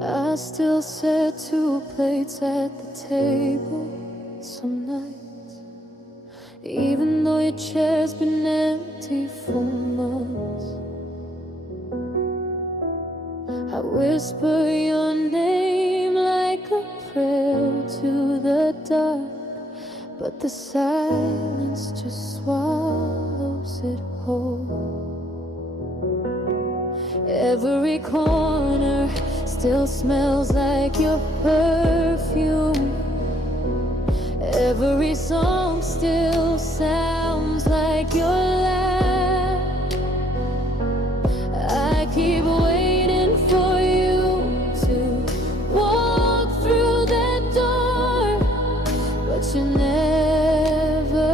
I still set 2 plates at the table some nights, even though your chair's been empty for months. I whisper your name like a prayer to the dark, but the silence just swallows it whole. Every corner still smells like your perfume. Every song still sounds like your laugh. I keep waiting for you to walk through that door, but you never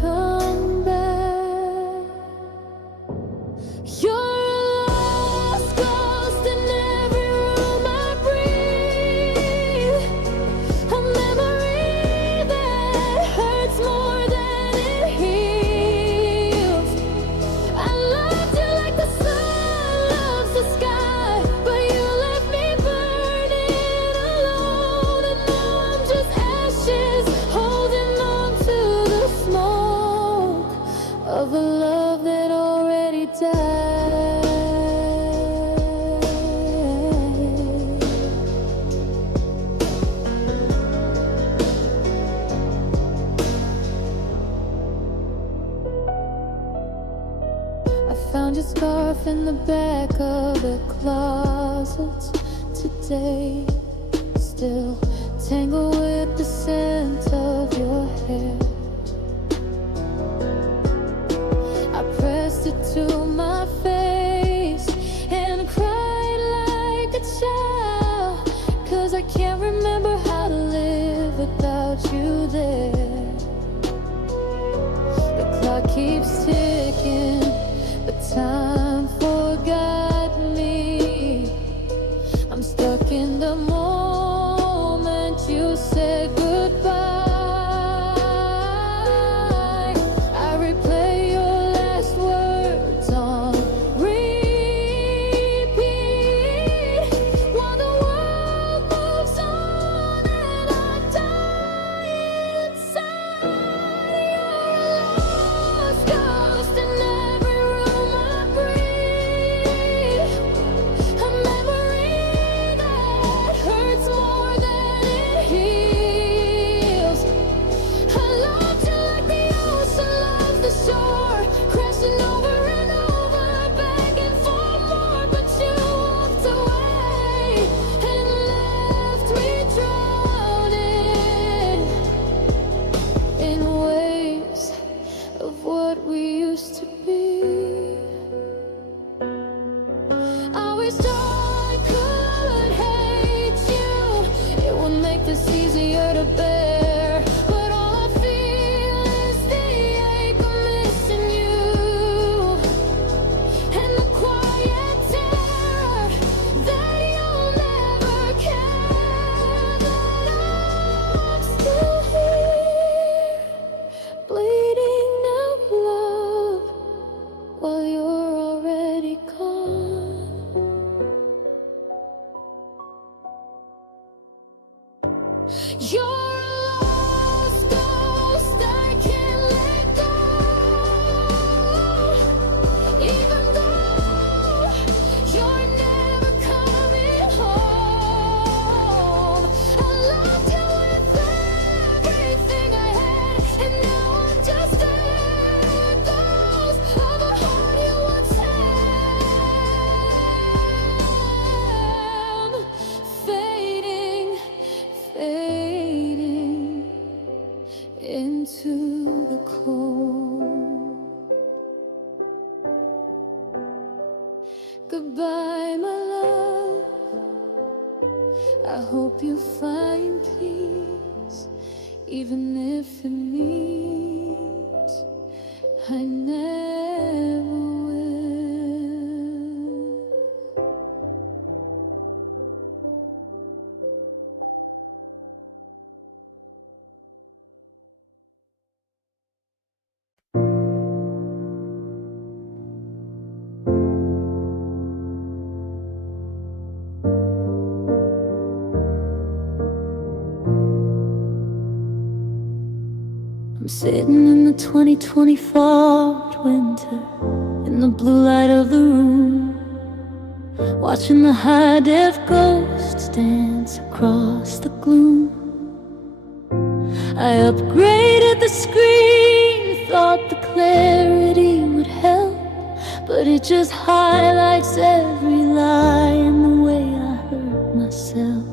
come back. You're of a love that already died. I found your scarf in the back of the closet today, still tangled with the scent of your hair. Pressed it to my face and cried like a child, 'cause I can't remember how to live without you there. The clock keeps ticking, but time forgot me. I'm stuck in the moment you said goodbye. Goodbye, my love. I hope you find peace, even if it means I never will. Sitting in the 2024 winter, in the blue light of the room, watching the high-def ghosts dance across the gloom. I upgraded the screen, thought the clarity would help, but it just highlights every lie in the way I hurt myself.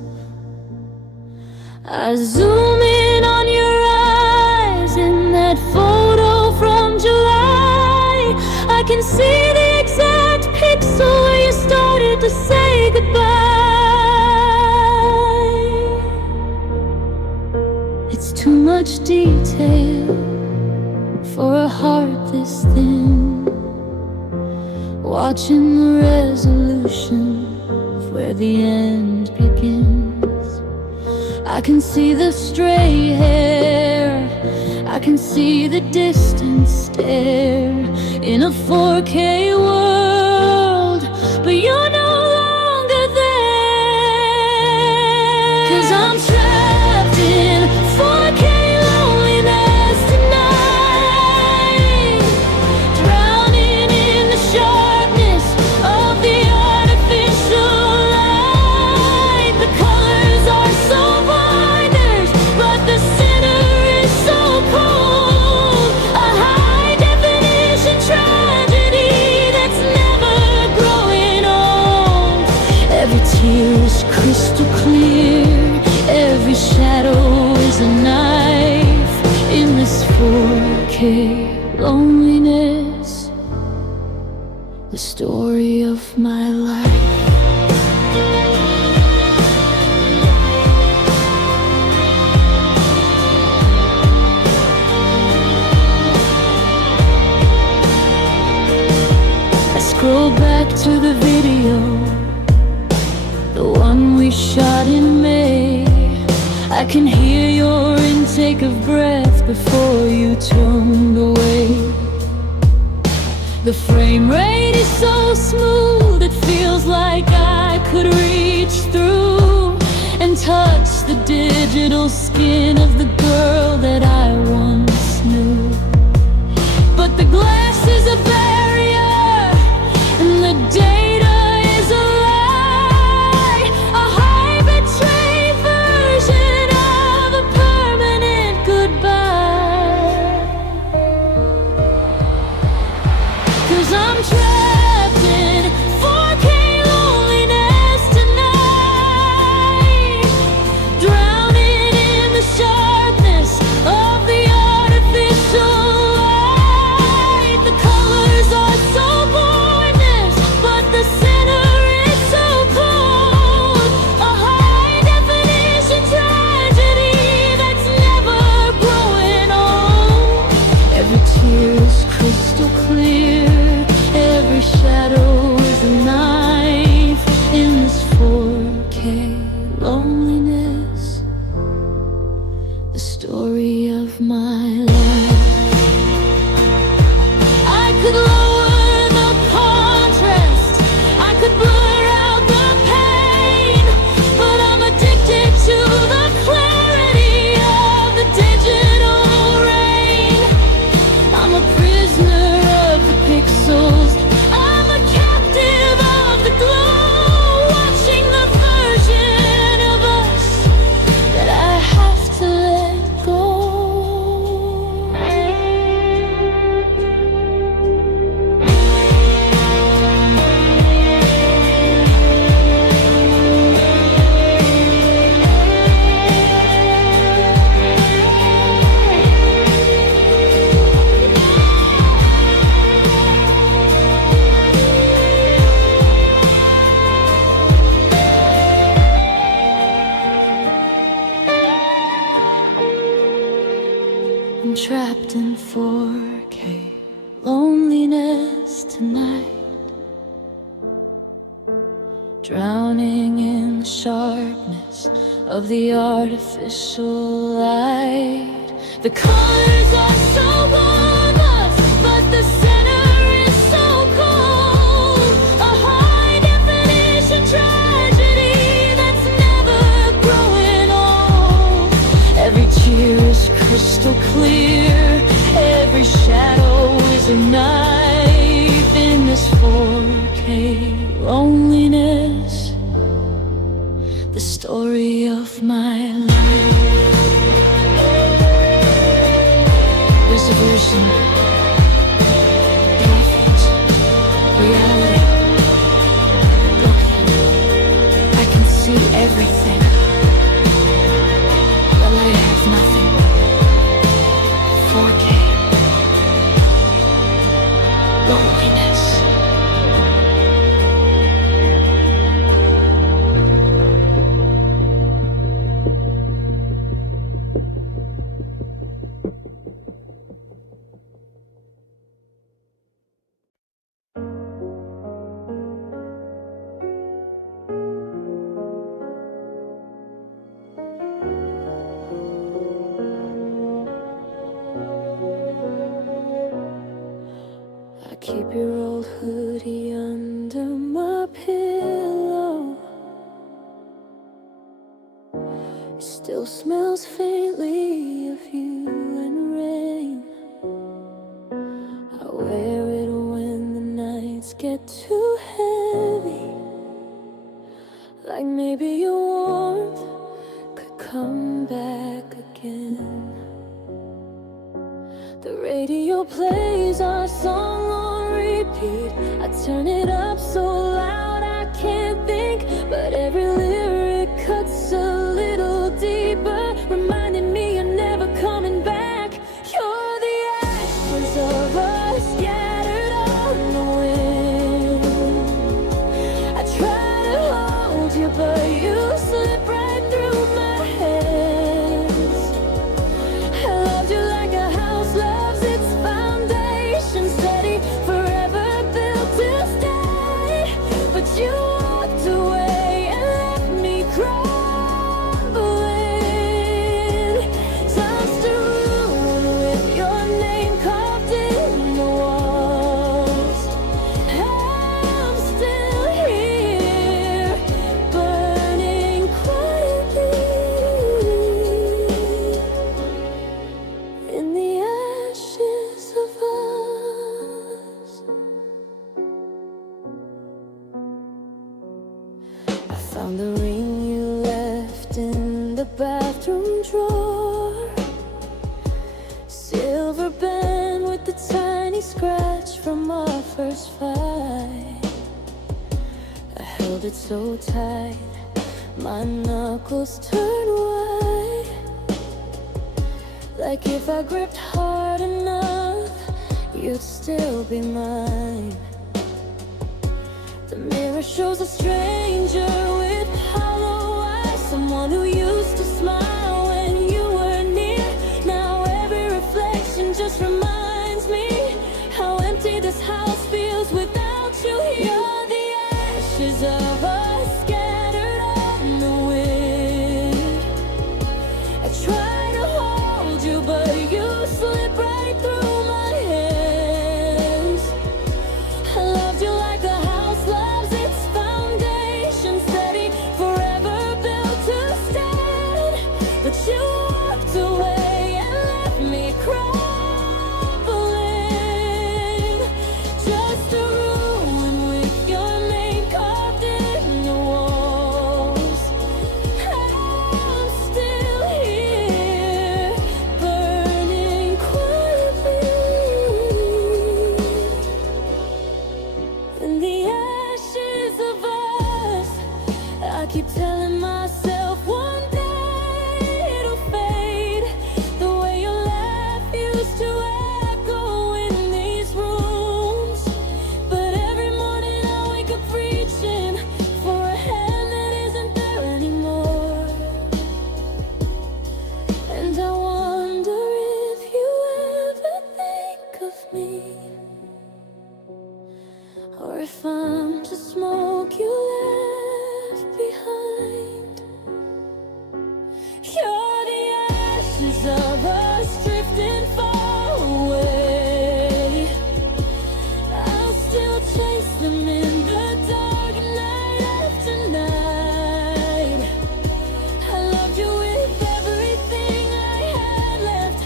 I zoom in on your eyes in that photo from July. I can see the exact pixel where you started to say goodbye. It's too much detail for a heart this thin, watching the resolution of where the end begins. I can see the stray hair, I can see the distant stare in a 4K world, but you're no longer there. 'Cause I'm trapped in 4K loneliness tonight, drowning in the sharpness of the artificial light. The colors are so blinders, but the center is so cold. A high definition tragedy that's never growing old. Every tear is crystal clear, every shadow is a knife in this 4K loneliness, the story of my life. I scroll back to the video, the one we shot in May. I can hear your intake of breath before you turned away. The frame rate is so smooth, it feels like I could reach through and touch the digital skin of the girl that I once knew. But the glass is a barrier and the data is a lie, a high betrayed version of a permanent goodbye. 'Cause I'm trapped in 4K loneliness tonight, drowning in the sharpness of the artificial light. The colors are so gorgeous, but the center is so cold. A high definition tragedy that's never growing old. Every tear is crystal clear, every shadow is a knife in this 4K loneliness, the story of my life. I could lower the contrast, I could blur out the pain, but I'm addicted to the clarity of the digital rain. I'm a prisoner of the pixels, I'm a captive of the glow, watching the version of us that I have to let go. I'm trapped in 4K loneliness tonight, drowning in the sharpness of the artificial light. The colors are so glorious, but the center is so cold. A high definition tragedy that's never growing old. Every tear is crazy. crystal clear. Every shadow is a knife in this 4K loneliness. The story of my life. There's a version, prophet, reality, broken. I can see everything, but I have nothing. 4K loneliness. I keep your old hoodie under my pillow. It still smells faintly of you and rain. I wear it when the nights get too heavy, like maybe your warmth could come back again. The radio plays our song on repeat. I turn it up so loud I can't think, but every lyric cuts a little deeper, reminding me you're never coming back. You're the ashes of us scattered on the wind. I try to hold you, but you slip right through my hands. I loved you like a house loves its foundation, steady, forever built to stay. But you walked away and left me crumbling. Tossed to ruin with your name carved in the walls. I'm still here, burning quietly in the ashes of us. I found the ring you left in the bathroom drawer, silver band with the tiny scratch from our first fight. I held it so tight, my knuckles turned white. Like if I gripped hard enough, you'd still be mine. The mirror shows a stranger with hollow eyes, someone who used to smile when you were near. Now every reflection just reminds me how empty this house feels without you here. You're the ashes of us scattered on the wind. I try to hold you, but you slip right through my hands. I loved you like a house loves its foundation, steady, forever built to stand. But you walked away and left me crumbling. Just a ruin with your name carved in the walls. I'm still here, burning quietly in the ashes of us. I keep telling myself one day it'll fade, the way your laugh used to echo in these rooms. But every morning I wake up reaching for a hand that isn't there anymore. And I wonder if you ever think of me, or if I'm just smoke you left behind. You're the ashes of us drifting far away. I still chase them in the dark night after night. I loved you with everything I had left.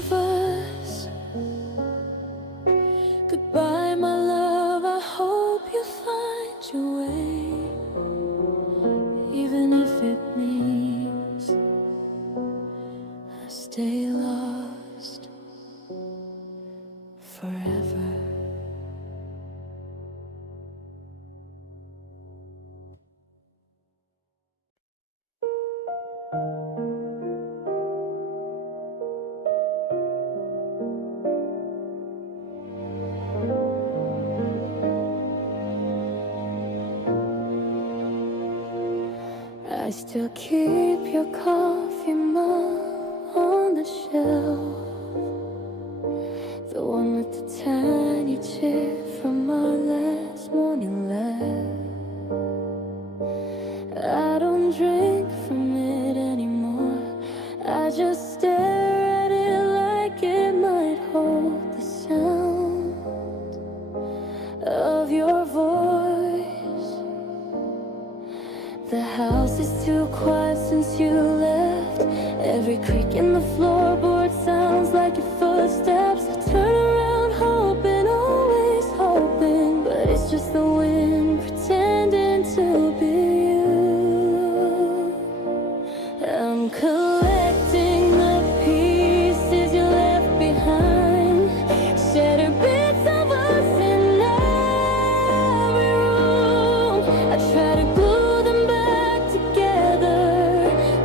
of us. Goodbye, my love, I hope you find your way, even if it means I stay lost forever. I still keep your coffee mug on the shelf, the one with the tiny chip from our last morning laugh. I don't drink from it anymore, I just stare at it like it might hold the sound of your voice. The house is too quiet since you left. Every creak in the floorboard sounds like your footsteps. I turn around hoping, always hoping, but it's just the wind pretending to be you. I'm collecting the pieces you left behind, shattered bits of us in every room. I try to glue them back together,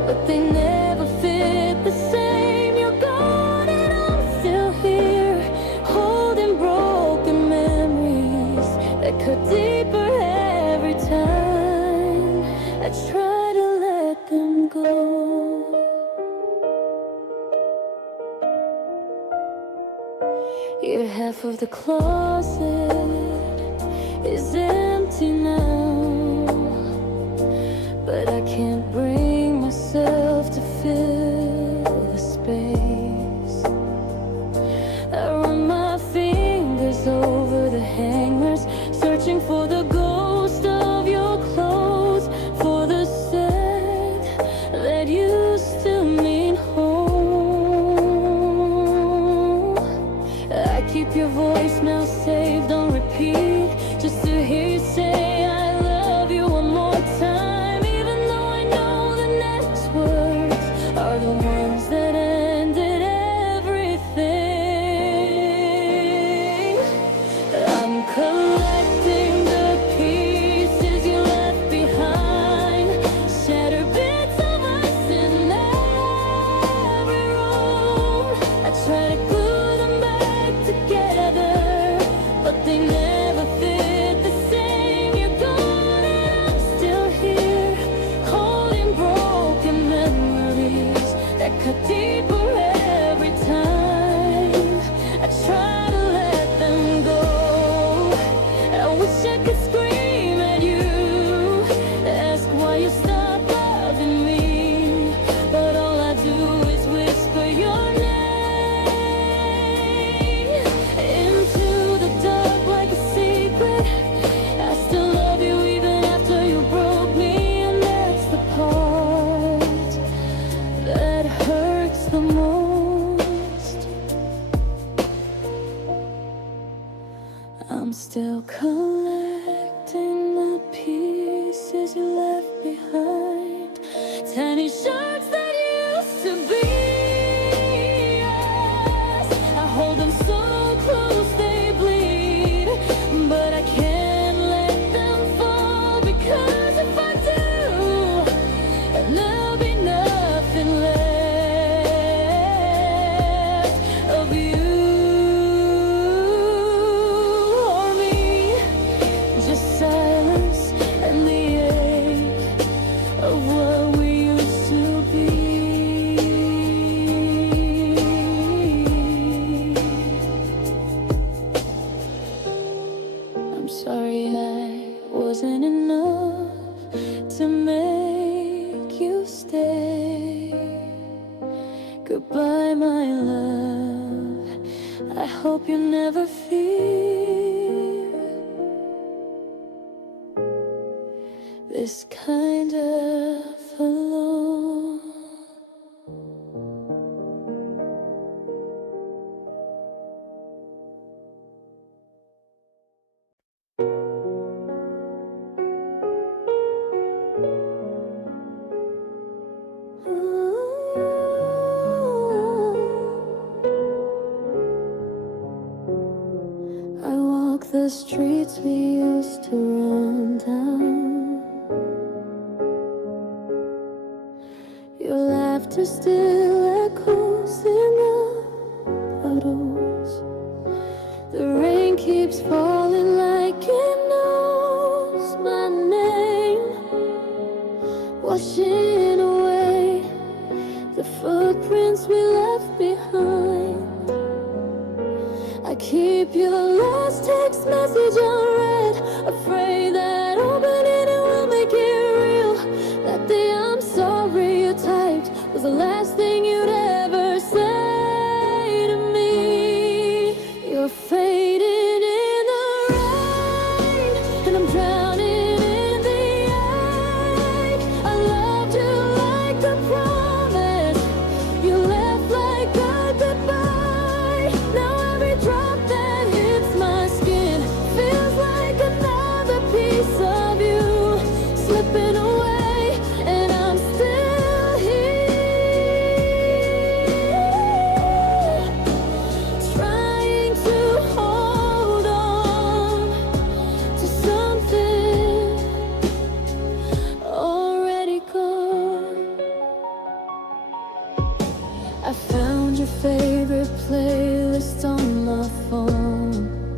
but they never fit the same. You're gone and I'm still here, holding broken memories that cut deeper every time I try to let them go. Your half of the closet is empty now, but I can't bring myself to fill the space. I run my fingers over the hangers, searching for the ghost of your clothes, for the scent that used to mean home. I keep your voicemail saved on repeat, just to hear you say I love you one more time, even though I know the next words are the ones that ended everything. I'm collecting the pieces you left behind, shattered bits of us in every room. I try to glue them back together, but they never fit the same. You're gone and I'm still here, holding broken memories that cut deeper every time I try to let them go. I wish I could scream at you, ask why you stopped loving me, but all I do is whisper your name into the dark like a secret. I still love you even after you broke me, and that's the part that hurts the most. I'm still collecting the pieces you left behind, tiny shards that used to be us. I hold them so close they bleed, but I can't let them fall, because if I do, there'll be nothing left of you or me, just silence and the ache of what we used to be. I'm sorry I wasn't enough to make you stay. Goodbye, my love, I hope you never feel this kind of alone. the streets we used to run down. Your laughter still echoes in the puddles. The rain keeps falling like it knows my name, washing away the footprints we left behind. I keep your last text message unread, afraid that opening it will make it real. That day I'm sorry you typed was the last thing you'd ever say to me. You're fading in the rain, and I'm drowning in the ache. I loved you like a promise, you left like a goodbye. Now every drop that hits my skin feels like another piece of you slipping away, and I'm still here, trying to hold on to something already gone. I found your favorite playlist on my phone,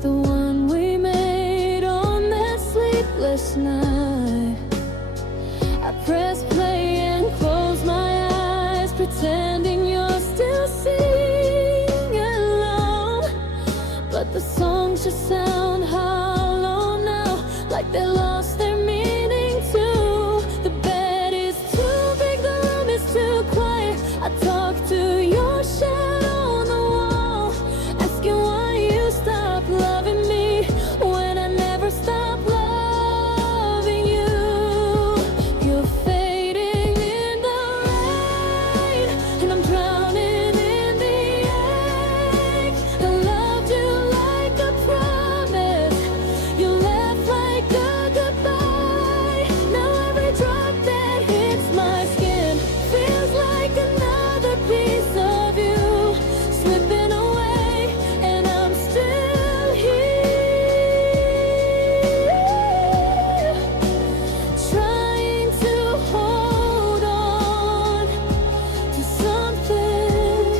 the one we made on that sleepless night. I press play and close my eyes, pretending you're still singing along. But the songs just sound hollow now, like they lost their meaning too. The bed is too big, the room is too quiet. I talk to your shadow on the wall, asking why you stopped loving me when I never stopped loving you. You're fading in the rain, and I'm drowning in the ache. I loved you like a promise, you left like a goodbye. Now every drop that hits my skin feels like another piece of you slipping away, and I'm still here, trying to hold on to something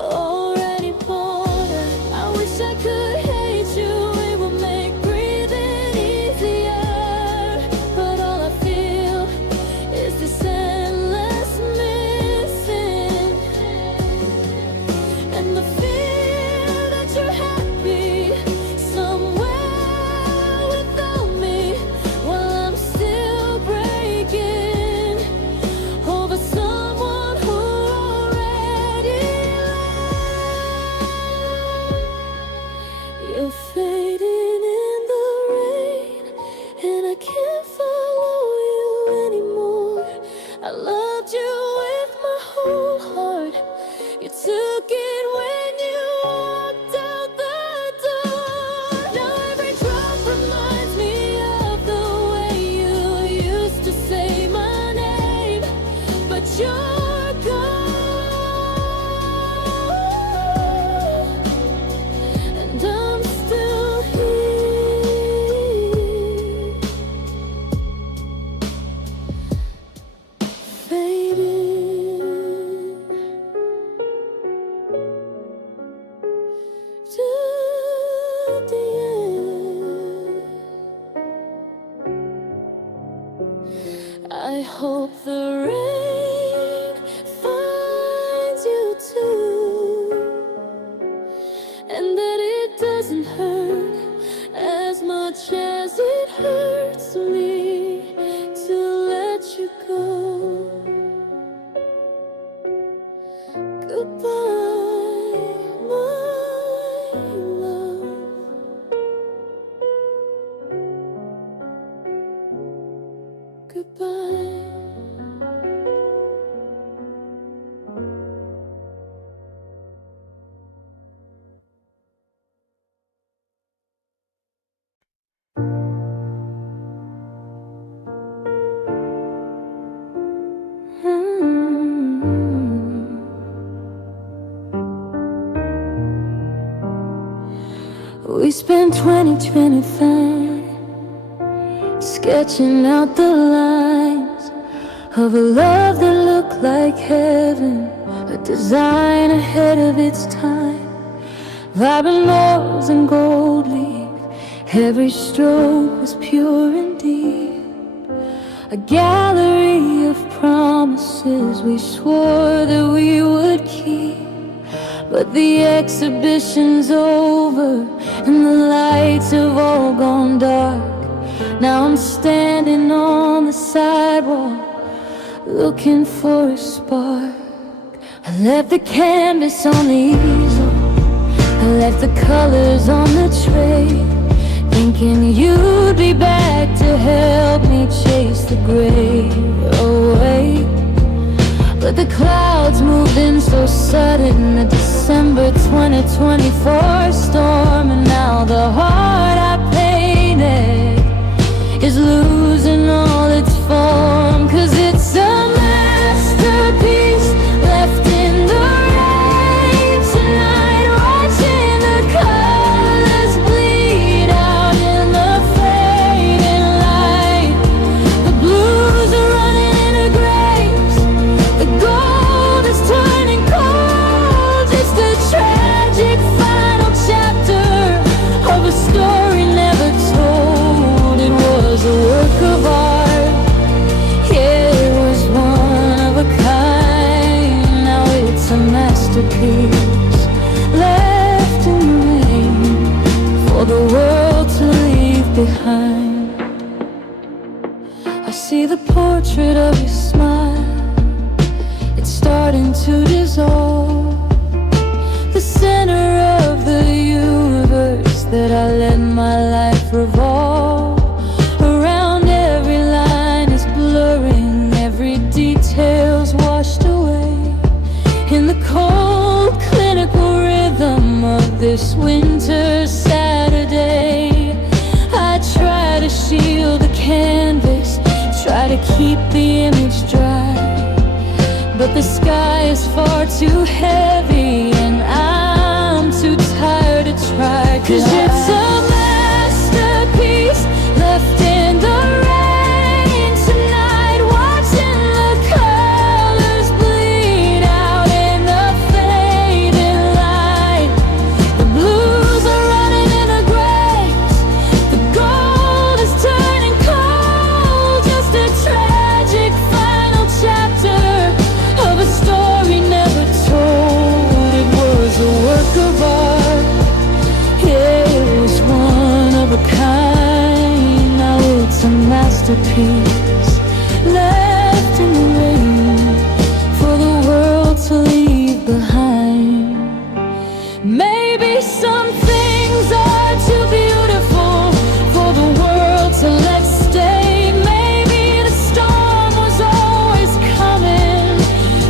already born. I wish I could hate you, it would make breathing easier, but all I feel is this endless missing, and the fear that you're happy somewhere without me, while I'm still breaking over someone who already left. You're fading in the rain, and I can't follow you anymore. I loved you with my whole heart, you took it when you walked out the door. Now every drop reminds me of the way you used to say my name, but you're gone, and I'm still here, fading to the end. I hope the rain finds you too, and that it doesn't hurt as much as it hurts me to let you go. Goodbye, my love. Goodbye. spent 2025 sketching out the lines of a love that looked like heaven, a design ahead of its time. Vibrant rose and gold leaf, every stroke was pure and deep. A gallery of promises we swore that we would keep. But the exhibition's over and the lights have all gone dark. Now I'm standing on the sidewalk looking for a spark. I left the canvas on the easel, I left the colors on the tray, thinking you'd be back to help me chase the gray away. But the clouds moved in so sudden, a December 2024 storm. And now the heart I painted is losing all its form. 'Cause it's a masterpiece left in the rain tonight, watching the colors bleed out in the fading light. The blues are running into graves, the gold is turning cold. It's the tragic final chapter of a story never told. It was a work of art, yeah, it was one of a kind. Now it's a masterpiece left in the rain for the world to leave behind. I see the portrait of your smile, it's starting to dissolve. The center of the universe that I let my life revolve around. Every line is blurring, every detail's washed away in the cold clinical rhythm of this winter Saturday. I try to shield the canvas, try to keep the image dry, but the sky is far too heavy and I'm too tired to try. 'Cause it's a masterpiece left in the rain tonight, watching the colors bleed out in the fading light. The blues are running into graves, the gold is turning cold. Just a tragic final chapter of a story never told. It was a work of art, yeah, it was one of a kind. Now it's a masterpiece left in the rain for the world to leave behind. Maybe some things are too beautiful for the world to let stay. Maybe the storm was always coming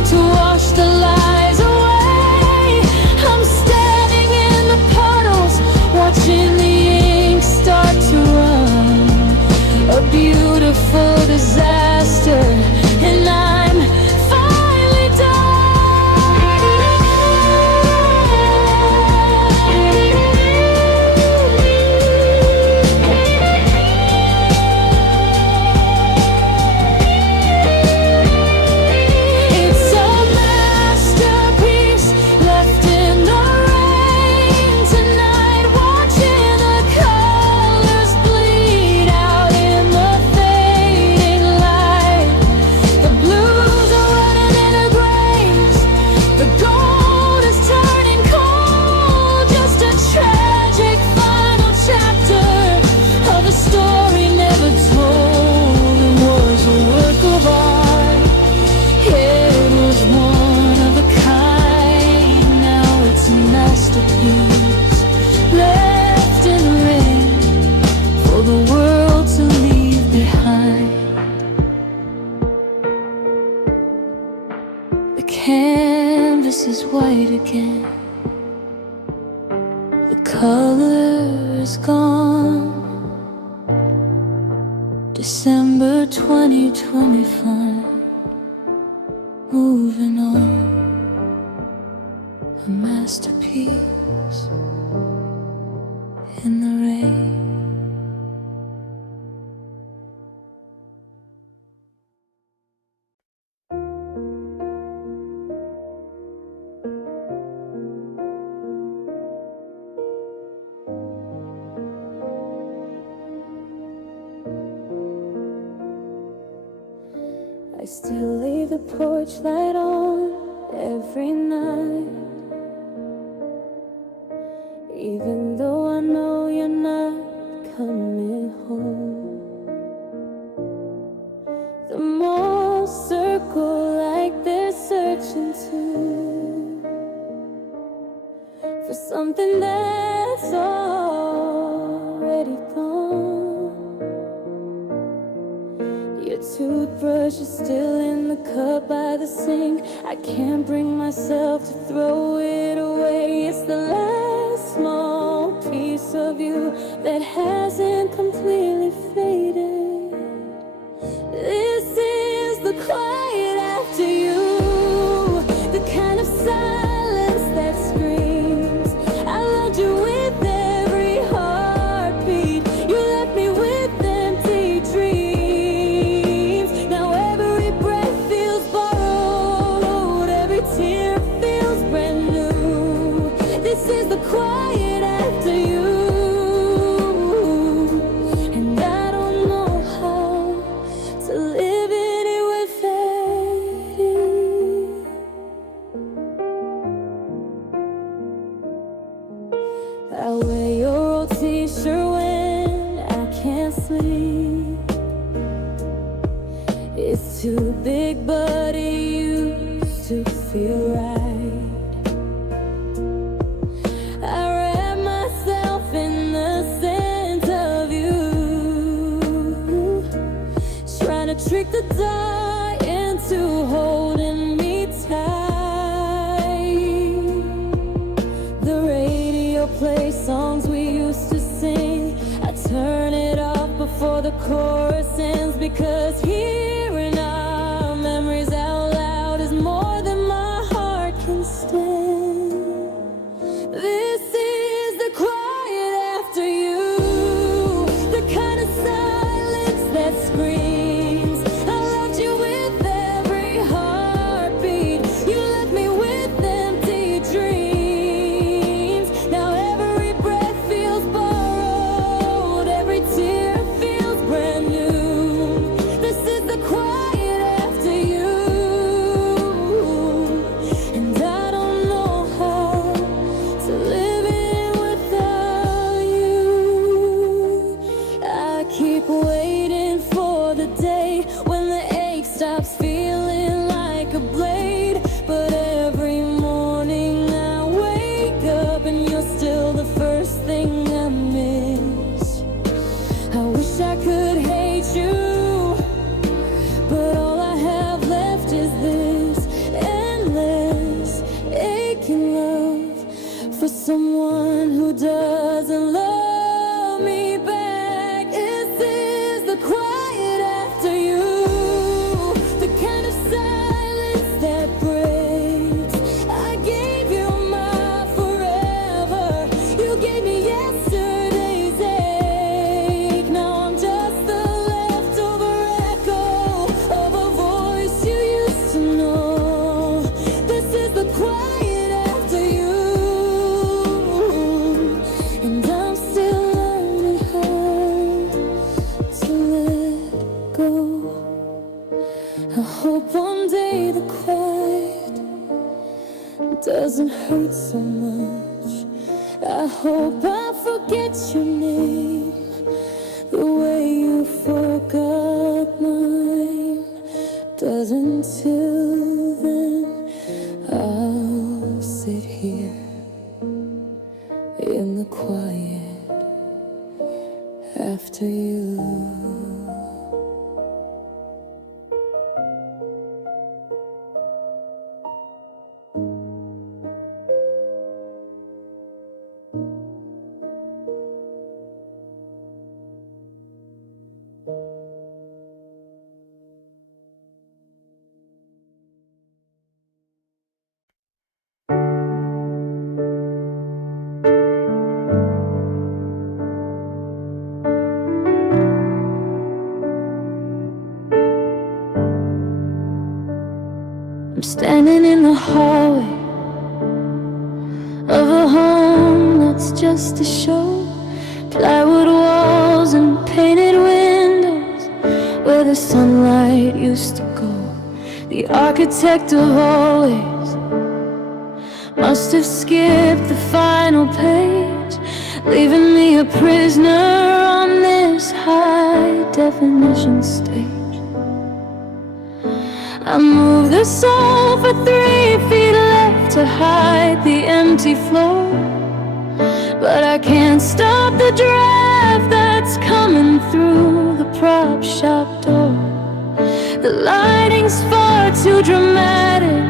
to wash the lies away. I'm standing in the puddles, watching the ink start to run. A beautiful disaster, and I'm finally It's a masterpiece left in the rain tonight, watching the colors bleed out in the fading light. The blues are running into graves, the gold is turning cold. Just a tragic final chapter of a story never told. It was a work of art, yeah, it was one of a kind. Now it's a masterpiece left in the rain for the world to leave behind. The canvas is white again, the color is gone. December 2025, moving on. A masterpiece in the rain. I still leave the porch light on every night, even though I know you're not coming home. The malls circle like they're searching too for something that's already gone. Your toothbrush is still in the cup by the sink. I can't bring myself to throw it away. It's the last small piece of you that hasn't completely faded. This is the quiet after you, the kind of silence that screams, I loved you with every heartbeat. You left me with empty dreams. Now every breath feels borrowed, every tear feels brand new. This is the quiet after you, and I don't know how to live in it without you. I wear your old t-shirt when I can't sleep. It's too big, but it used to feel right. I wrap myself in the scent of you, trying to trick the dark into holding me tight. The radio plays songs we used to sing. I turn it off before the chorus ends, because hearing our memories out loud is more than my heart can stand. This is the quiet after you, the kind of silence that screams, I loved you with every heartbeat. You left me with empty dreams. Now every breath feels borrowed, every tear feels brand new. This is the quiet after you, and I don't know how to live in without you. I keep waiting for the day when the ache stops feeling like a blade. But every morning I wake up and you're still the first thing I miss. I wish I could hate you, but all I have left is this endless aching love for someone who doesn't love me back. This is the quiet after you, the kind of silence that breaks. I gave you my forever, you gave me yesterday's ache. Now I'm just the leftover echo of a voice you used to know. This is the quiet after you, and I'm still learning how to let go. I hope one day the quiet doesn't hurt so much. I hope I forget your name the way you forgot mine. Doesn't till then, I'll sit here in the quiet after you. standing in the hallway of a home that's just a show. Plywood walls and painted windows where the sunlight used to go. The architect of always must have skipped the final page, leaving me a prisoner on this high-definition stage. I moved the sofa 3 feet left to hide the empty floor, but I can't stop the draft that's coming through the prop shop door. The lighting's far too dramatic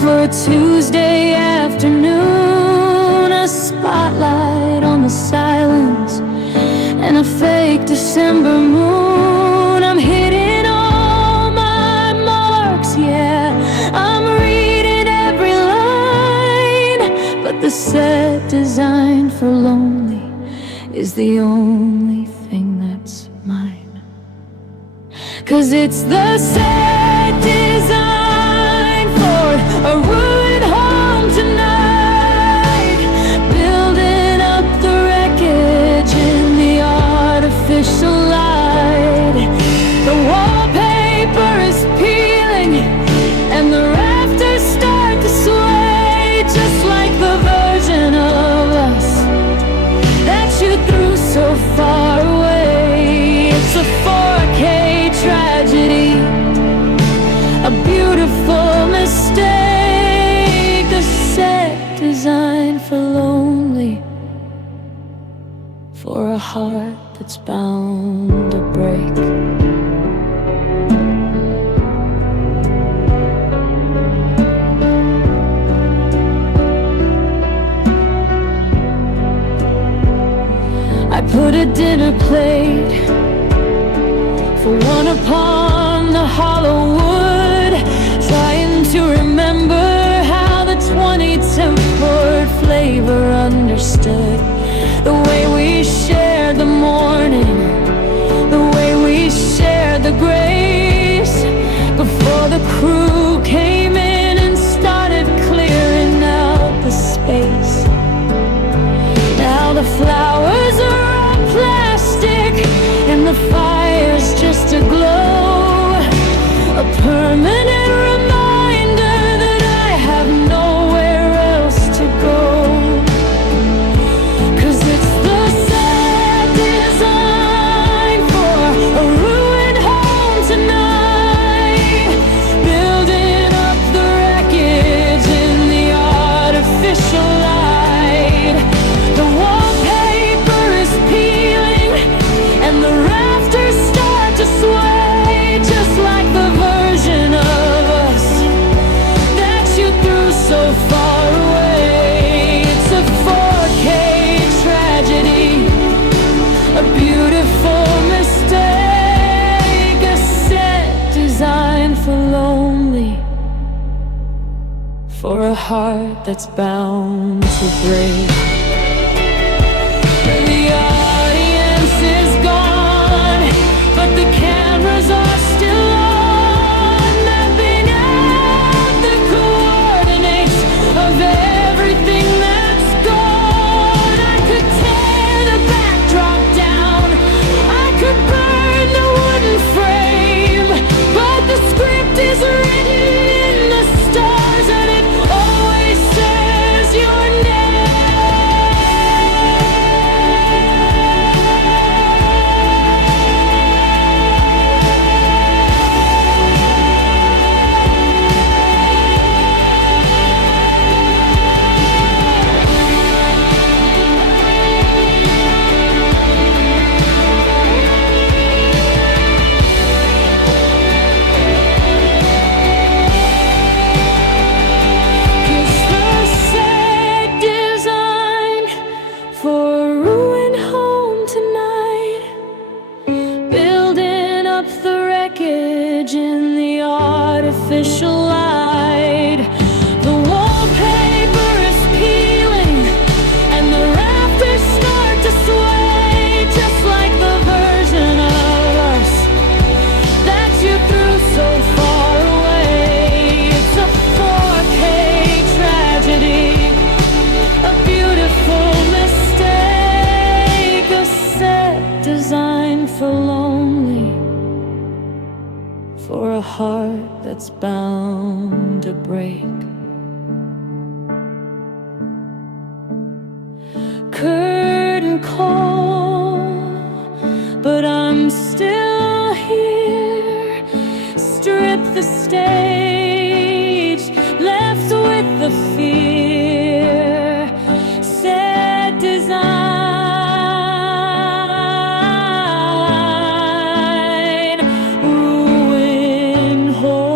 for a Tuesday afternoon. A spotlight on the silence and a fake December moon. I'm hitting all my marks, yeah, I'm reading every line, but the set design for lonely is the only thing that's mine. 'Cause it's the set design for a ruined home tonight, building up the wreckage in the artificial light. The wallpaper is peeling and the rafters start to sway, just like the version of us that you threw so far away. It's a 4K tragedy, a beautiful mistake, a set designed for lonely, for a heart that's bound to break. I put a dinner plate for one upon the hollow wood, trying to remember how the 2010 poured flavor understood the way we shared the morning, the way we shared the grace, before the crew came in and started clearing out the space. Now the flowers are all plastic and the fire's just a glow, a permanent reminder that I have nowhere else to go. 'Cause it's the sad design for a ruined home tonight, building up the wreckage in the artificial light. The wallpaper is peeling and the rafters start to sway, just like the version of us that you threw so far away. It's a 4K tragedy, a beautiful mistake, a set designed for lonely, for a heart that's bound to break. The audience is gone, but the cameras are still on, mapping out the coordinates of everything that's gone. I could tear the backdrop down, I could burn the wooden frame, but the script is written in the stars and it always says your name. curtain call, but I'm still here. Strip the stage, left with the fear. Set design, ruin whole.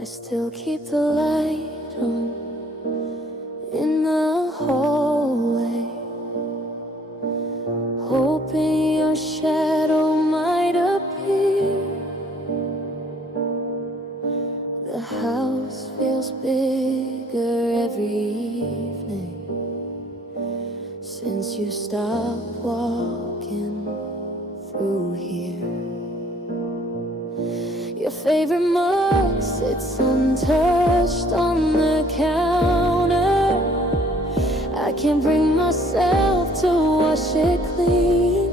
I still keep the light on in the hallway, hoping your shadow might appear. The house feels bigger every evening since you stopped walking through here. Your favorite mug sits untouched on the counter. I can't bring myself to wash it clean.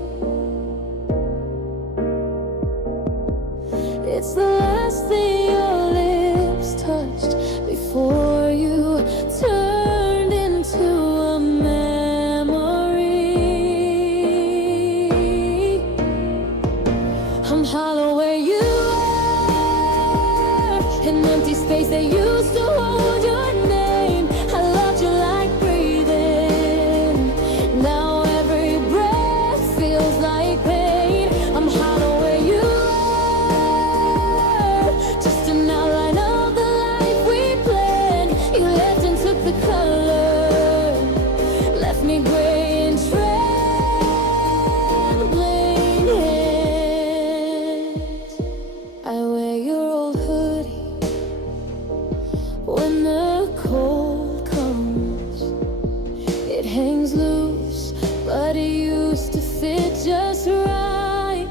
It's the last thing your lips touched before you turned into a memory. I'm hollow where you an empty space that used to hold your name. I loved you like breathing. Now every breath feels like pain. I'm hollow where you are, just an outline of the life we planned. You left and took the color, left me gray and trembling hands. I wear your old hoodie when the cold comes. It hangs loose, but it used to fit just right.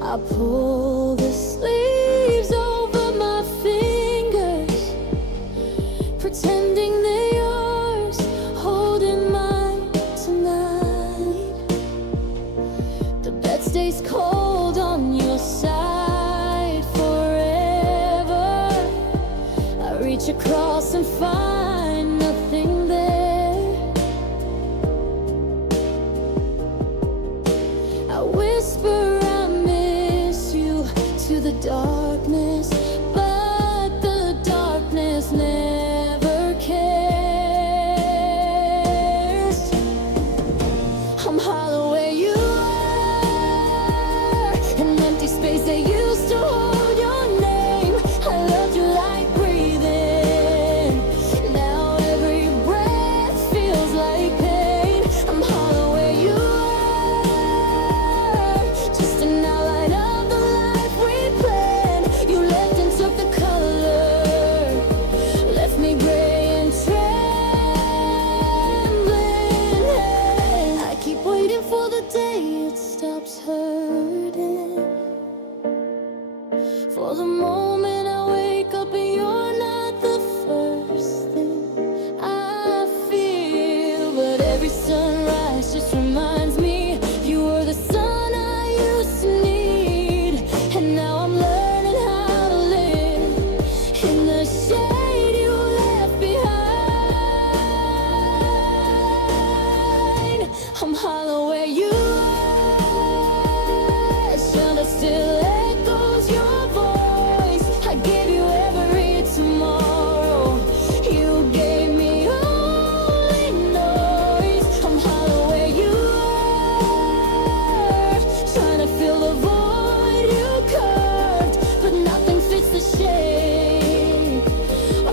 I pull the sleeves over my fingers, pretending they're yours, holding mine tonight. The bed stays cold on your side forever. I reach across and find nothing there. I whisper I miss you to the darkness, but the darkness never cares. I'm hollow where you are, an empty space that used to hold your name. I loved you like breathing. Now every breath feels like pain. I'm hollow where you are, just an outline of the life we planned. You left and took the color, left me gray and trembling. I keep waiting for the day it stops hurting, for the moment I wake up and you're not the first thing I feel. But every sunrise just reminds me you were the sun I used to need. And now I'm learning how to live in the shade you left behind. I'm hollow where you are, shelter still echoes your voice. I gave you every tomorrow, you gave me only noise. I'm hollow where you are, trying to fill the void you carved, but nothing fits the shape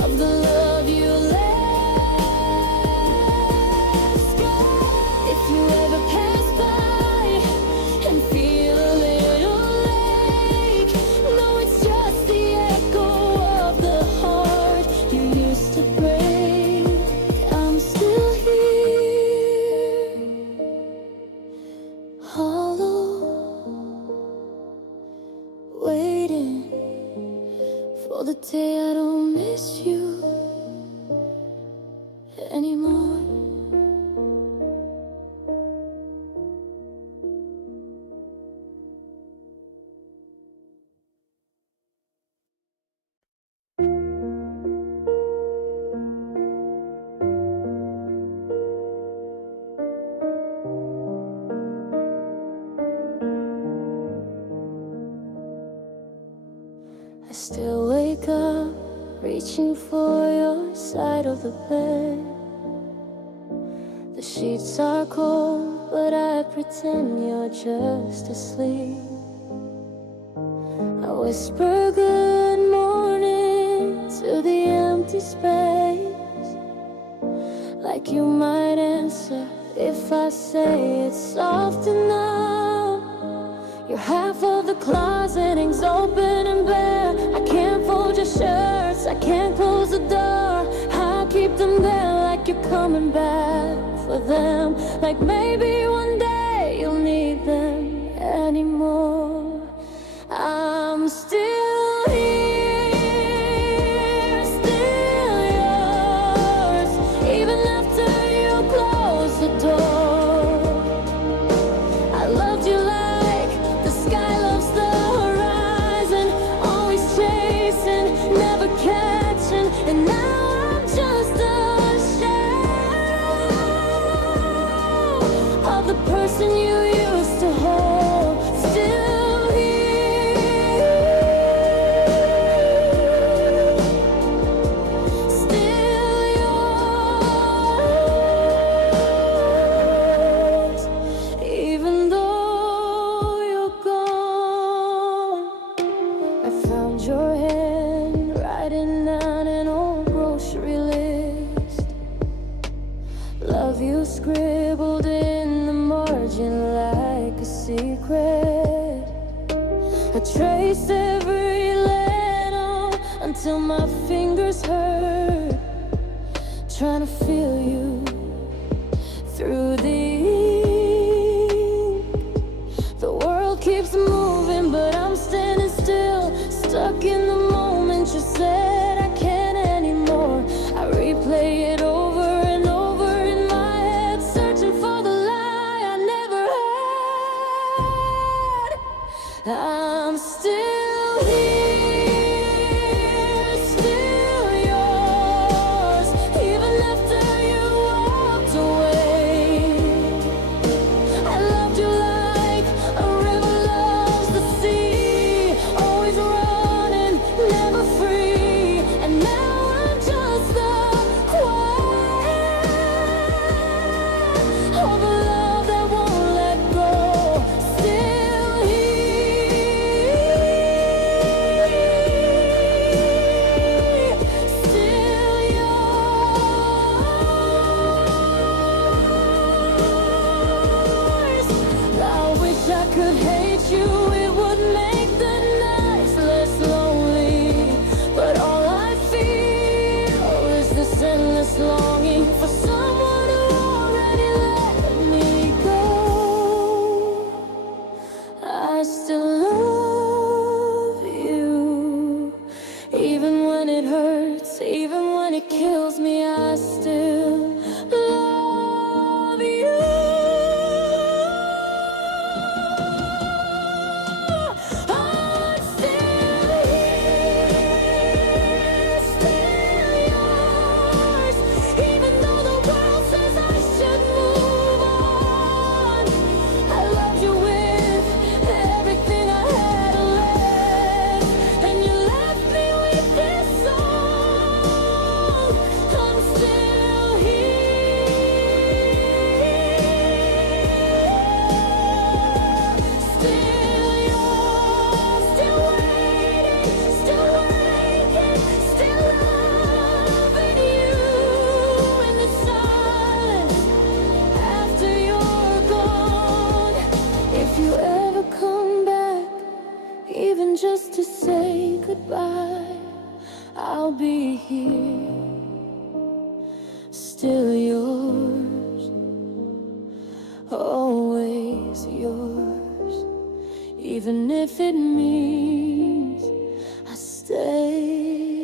of the love you left scarred. If you ever day I don't miss you anymore. I still wake up, reaching for your side of the bed. The sheets are cold, but I pretend you're just asleep. I whisper good morning to the empty space, like you might answer if I say it's soft enough. Your half of the closet hangs open and bare. I can't fold your shirts, I can't close the door. I keep them there like you're coming back for them, like maybe one day you'll need them anymore. I'm still here, still yours, even after you close the door. I loved you like the sky loves the horizon, always chasing, never catching, and now I'm just a shadow of the person you used to hold. Still here, still yours, even though you're gone. I found your hand writing down an old grocery list. Love you scribbled in the margin like a secret. I traced every letter until my fingers hurt, trying to feel you through the ink. The world keeps moving, but I'm standing still, stuck in the moment you said I can't anymore. I replay it over and over in my head, searching for the lie I never had. I'm still here, still yours, even after you walked away. I loved you like a river loves the sea, always running, never free. And now I'm just the quiet of a love that won't let go. Still here, still yours. I wish I could hate you, it would make the nights less lonely. But all I feel is this endless longing for someone who already let me go. I still love you, even when it hurts, even when it kills me. I still love you. I'm still here, still yours, even though the world says I should move on. I loved you with everything I had left, and you left me with this song. I'm still here, still yours, still waiting, still waking, still loving you in the silence after you're gone. If you ever come back, even just to say goodbye, I'll be here, still yours, always yours, even if it means I stay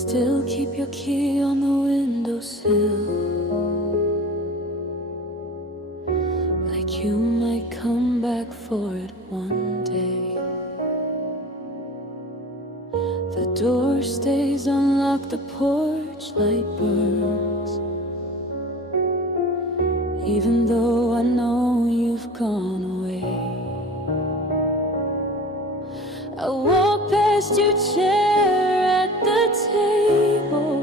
still keep your key on the windowsill, like you might come back for it one day. The door stays unlocked, the porch light burns, even though I know you've gone away. I walk past your chair at the table,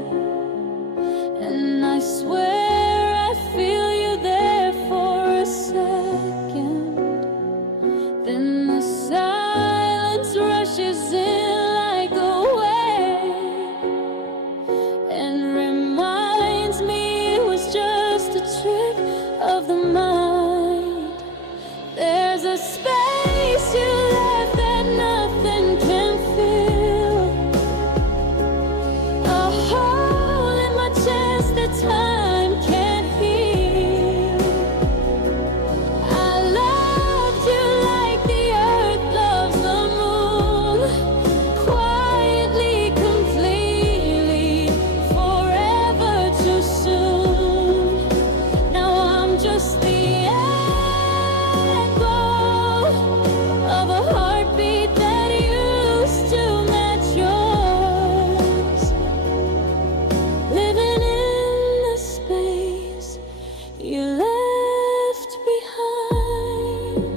and I swear I feel you there for a second. Then the silence rushes in like a wave and reminds me it was just a trick of the mind. There's a space you left that nothing can fill, a hole in my chest that time can't heal. I loved you like the earth loves the moon, quietly, completely, forever too soon. Now I'm just the echo of a heartbeat that used to match yours, living in the space you left behind.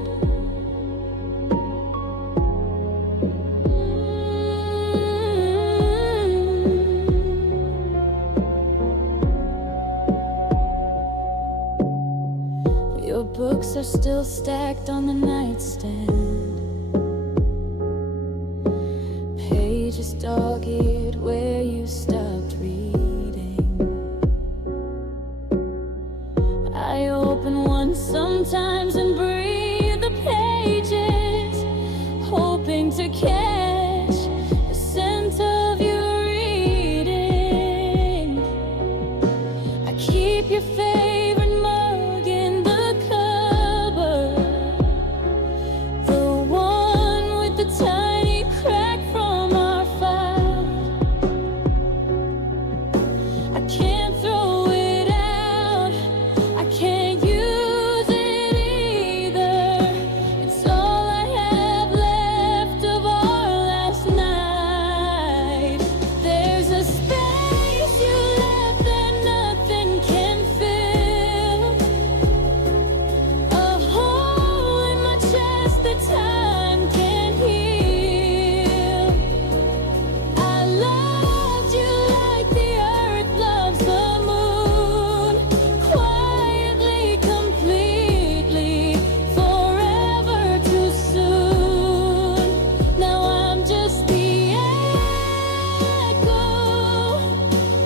Your books are still stacked on the nightstand, pages dog-eared where you stopped reading. I open one sometimes and breathe the pages, hoping to catch the scent of your reading. I keep your favorite mug in the cupboard, the one with the tiny crack from our fight. I can't throw it out, I can't use it either. It's all I have left of our last night. There's a space you left that nothing can fill, a hole in my chest that time can't heal. I loved you like the earth loves the moon, quietly, completely, forever too soon. Now I'm just the echo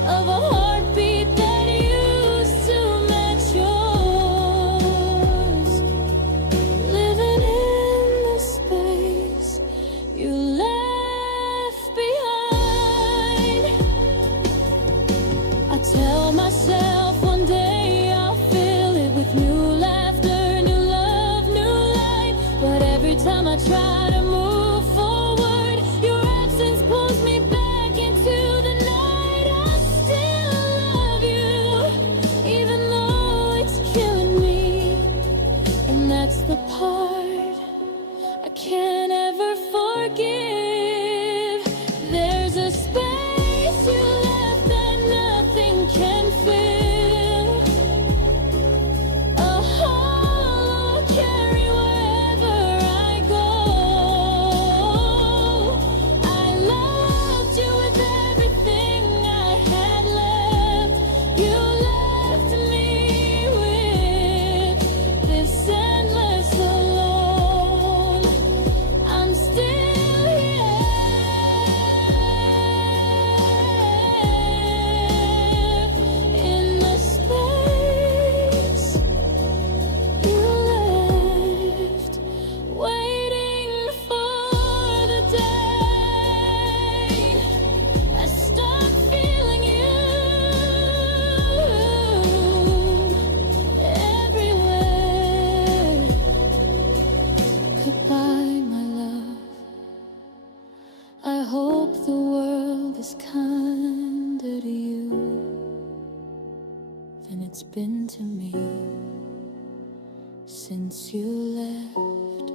of a heartbeat that used to match yours, living in the space you left behind. I tell myself one day I'll fill it with new laughter, new love, new light. But every time I try to move forward, your absence pulls me back into the night. I still love you, even though it's killing me. And that's the part I can't ever forgive. There's a space you left that nothing can fill, a hole I carry wherever I go. I loved you with everything I had left. You left me with this endless alone. I'm still here in the space you left, waiting for the day I stop feeling you everywhere. Goodbye, my love. I hope the world is kind. closer to you than it's been to me since you left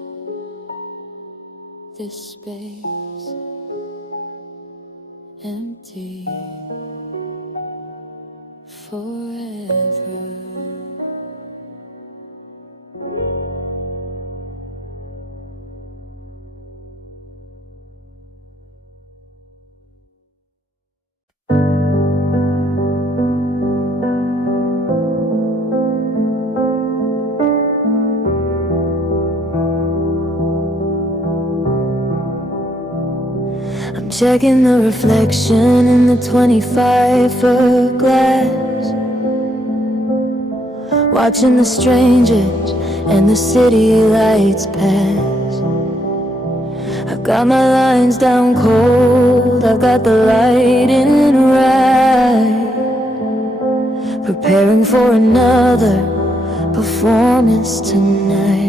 this space empty forever. Checking the reflection in the 25-foot glass, watching the strangers and the city lights pass. I've got my lines down cold, I've got the lighting right, preparing for another performance tonight.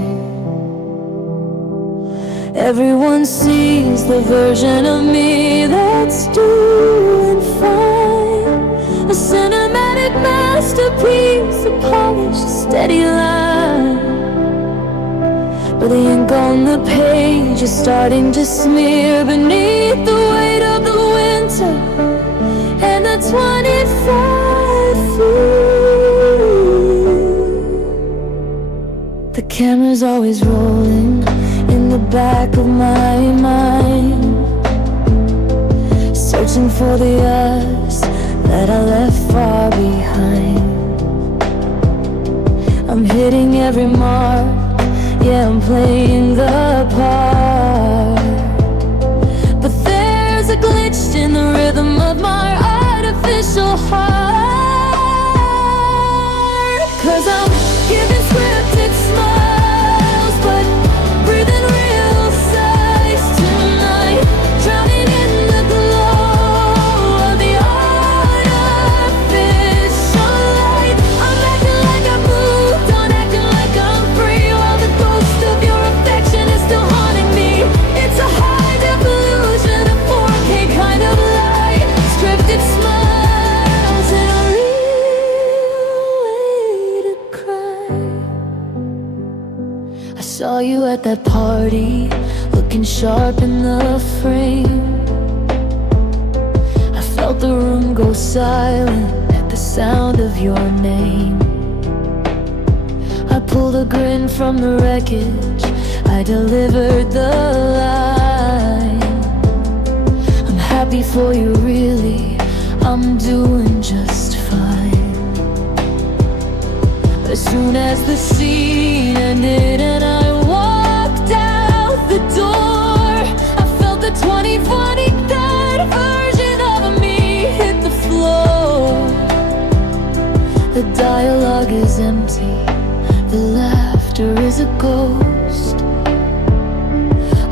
Everyone sees the version of me that's doing fine, a cinematic masterpiece, a polished, steady line. But the ink on the page is starting to smear beneath the weight of the winter and the 25 feet. The camera's always rolling in the back of my mind, searching for the us that I left far behind. I'm hitting every mark, yeah, I'm playing the part. But there's a glitch in the rhythm of my artificial heart. 'Cause I'm giving scripted smiles, but breathing real sighs tonight, drowning in the glow of the artificial light. I'm acting like I moved on, acting like I'm free, while the ghost of your affection is still haunting me. It's a high definition, a 4K kind of light, scripted smiles and a real way to cry. I saw you at that party, looking sharp in the frame. I felt the room go silent at the sound of your name. I pulled a grin from the wreckage, I delivered the line. I'm happy for you, really, I'm doing just fine. But as soon as the scene ended and I walked out the door, I felt the 2023 version of me hit the floor. The dialogue is empty, the laughter is a ghost,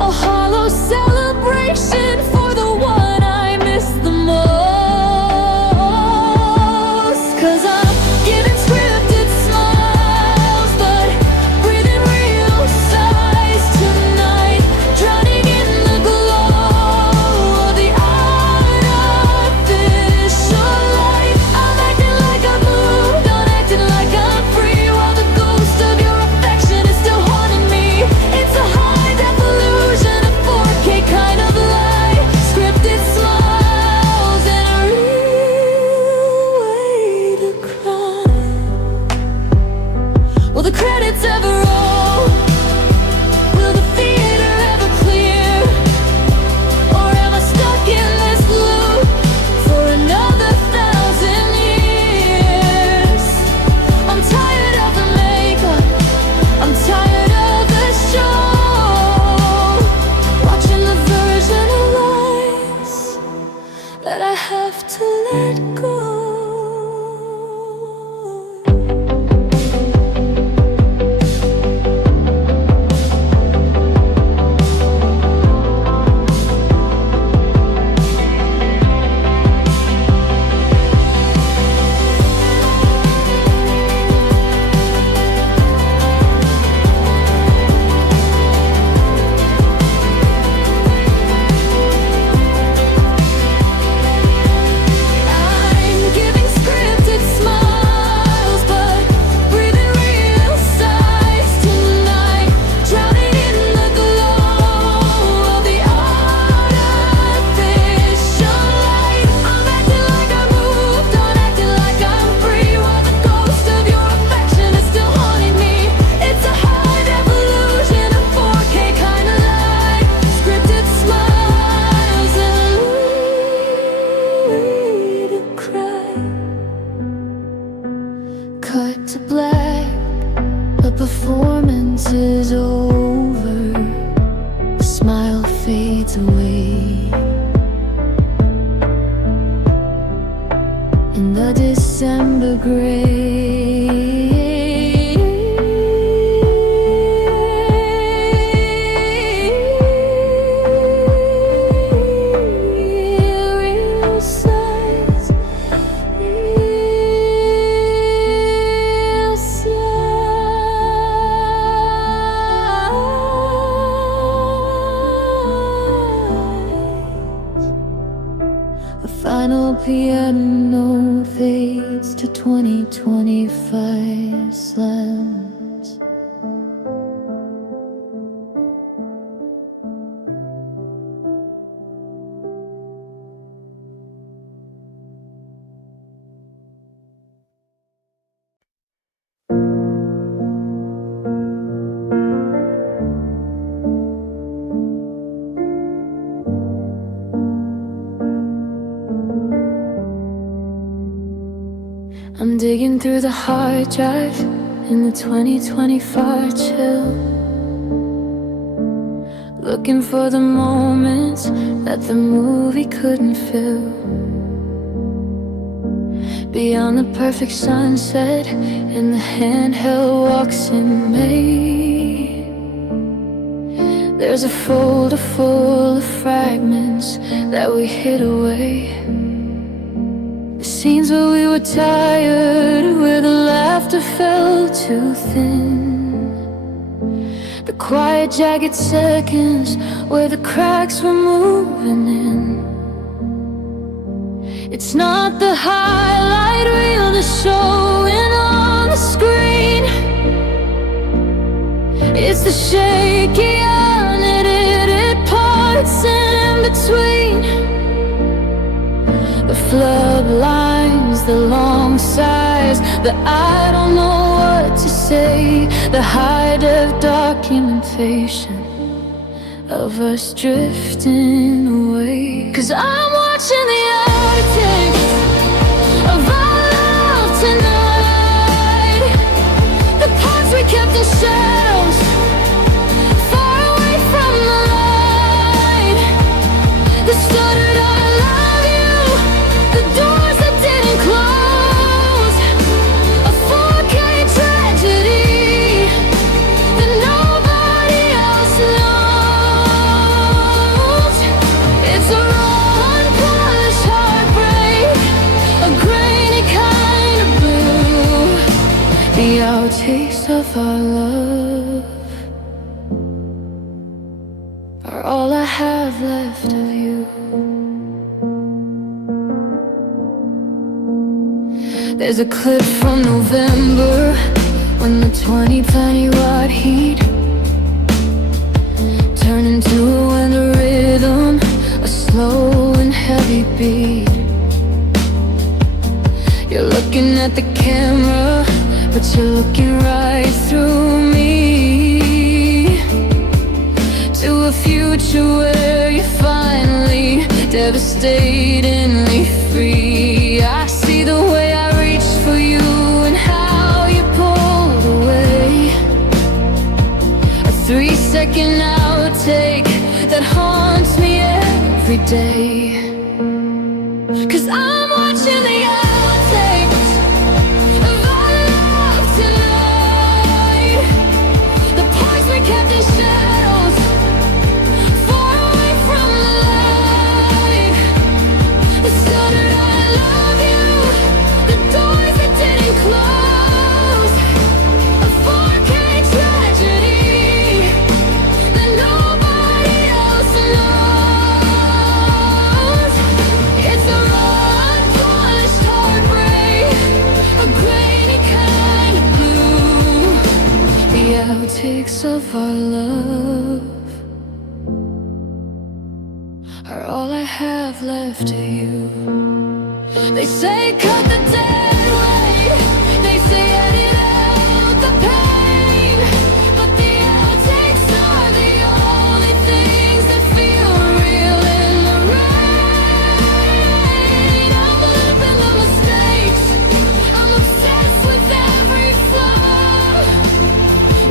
a hollow celebration for the one I miss the most. 'Cause I'm giving scripted smiles, but breathing real sighs tonight, drowning in the glow of the artificial light. I'm acting like I moved on, acting like I'm free, while the ghost of your affection is still haunting me. It's a high definition, a 4K kind of light, scripted smiles and a real way to cry. Will the credits ever roll? Will the theater ever clear? Or am I stuck in this loop for another 1,000 years? I'm tired of the makeup, I'm tired of the show, watching the version of lies that I have to let go. I a December gray. Real size, real size. A final piano fades to 2025 slams. I'm digging through the hard drive in the 2025 chill, looking for the moments that the movie couldn't fill. Beyond the perfect sunset and the handheld walks in May, there's a folder full of fragments that we hid away. The scenes where we were tired, where the laughter felt too thin, the quiet jagged seconds where the cracks were moving in. It's not the highlight reel that's showing on the screen, it's the shaky, unedited parts in between. The flood lines, the long sighs, the I don't know what to say, the high-def documentation of us drifting away. 'Cause I'm watching the outtakes of our love tonight, the parts we kept in shadows, far away from the light, the stuttered I love you, the doors that didn't close, a 4K tragedy that nobody else knows. It's a raw, unpolished heartbreak, a grainy kind of blue, the outtakes of our love are all I have left of you. There's a clip from November when the 2020 watt heat turned into a winter rhythm, a slow and heavy beat. You're looking at the camera, but you're looking right through me, to a future where you're finally devastatingly free. I see the way I reached for you and how you pulled away, a 3-second outtake that haunts me every day. 'Cause I'm watching the outtakes of our love tonight, the parts we kept in shadows, far away from the light, the stuttered I love you, the doors that didn't close, a 4K tragedy that nobody else knows. It's a raw, unpolished heartbreak, a grainy kind of blue, the outtakes of our love are all I have left of you. They say cut the dead weight, they say edit out the pain, but the outtakes are the only things that feel real in the rain. I'm living the mistakes, I'm obsessed with every flaw,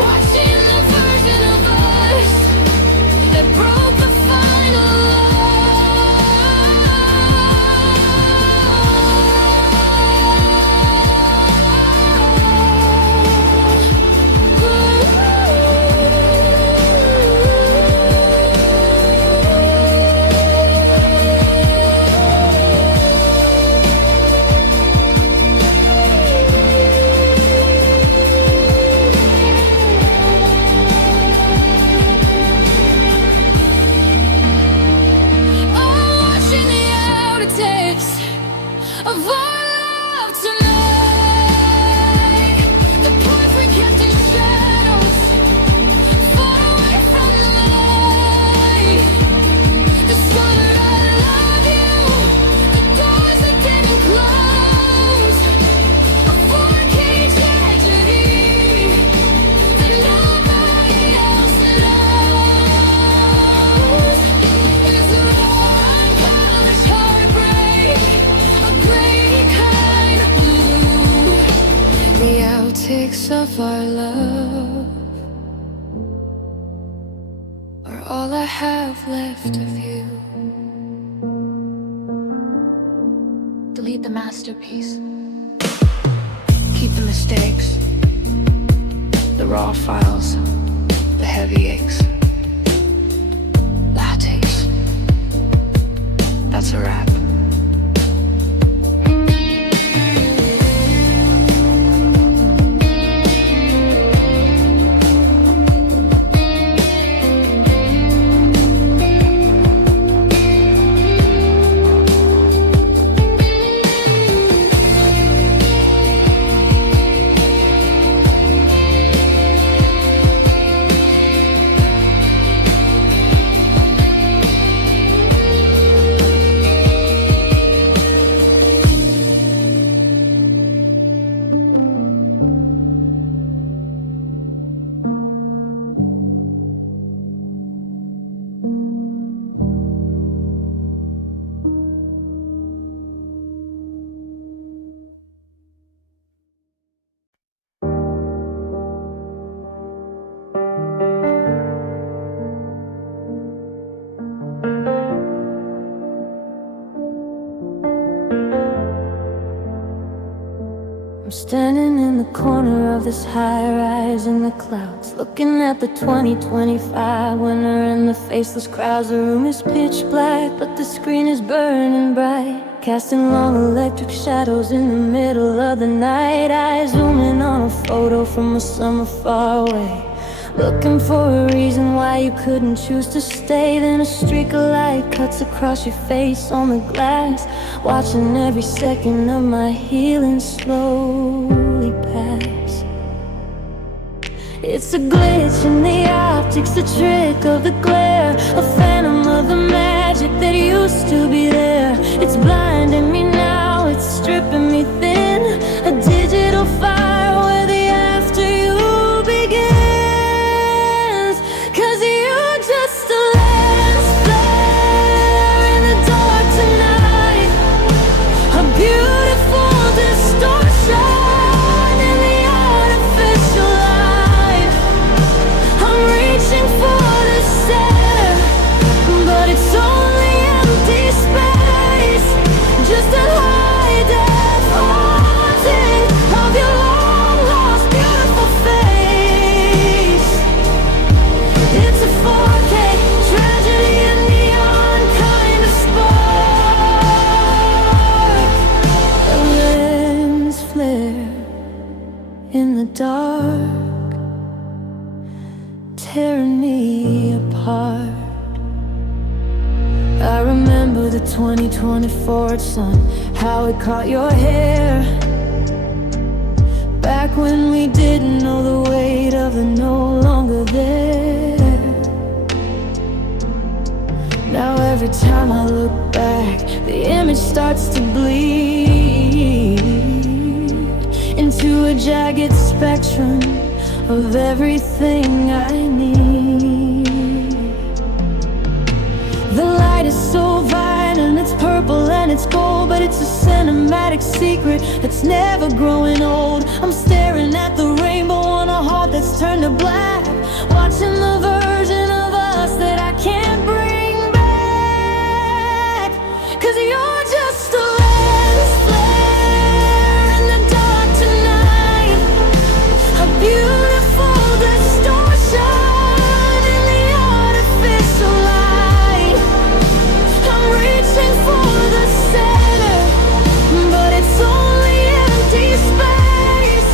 watching the version of us that broke the final law. of our love tonight. The points we kept in shadows, far away from the light. Discovered I love you, the doors that didn't close. A 4K tragedy that nobody else knows. Is a raw, unpolished heartbreak, a gray kind of blue. The outtakes of our love are all I have left of you. Delete the masterpiece. Keep the mistakes, the raw files, the heavy aches. Lattes. That's a wrap. I'm standing in the corner of this high-rise in the clouds, looking at the 2025 winter and the faceless crowds. The room is pitch black, but the screen is burning bright, casting long electric shadows in the middle of the night. I zoom in on a photo from a summer far away, looking for a reason why you couldn't choose to stay. Then a streak of light cuts across your face on the glass, watching every second of my healing slowly pass. It's a glitch in the optics, a trick of the glare, a phantom of the magic that used to be there. It's blinding me now, it's stripping me thin, a digital fire where the after you begins. 'Cause you're just a last flare in the dark tonight, a beautiful distortion in the artificial light. I'm reaching for the center, but it's only empty space, just a high-def haunting of your long-lost beautiful face. It's a 4K tragedy, a neon kind of spark, a lens flare in the dark, tearing me apart. I remember the 2024 sun, how it caught your hair, back when we didn't know the weight of the no longer there. Now every time I look back, the image starts to bleed into a jagged spectrum of everything I need. The light is so violent, it's purple and it's gold, but it's a cinematic secret that's never growing old. I'm staring at the rainbow on a heart that's turned to black, watching the version of us that I can't bring back. 'Cause you're just a lens flare in the dark tonight, a beautiful distortion in the artificial light. I'm reaching for the center, but it's only empty space,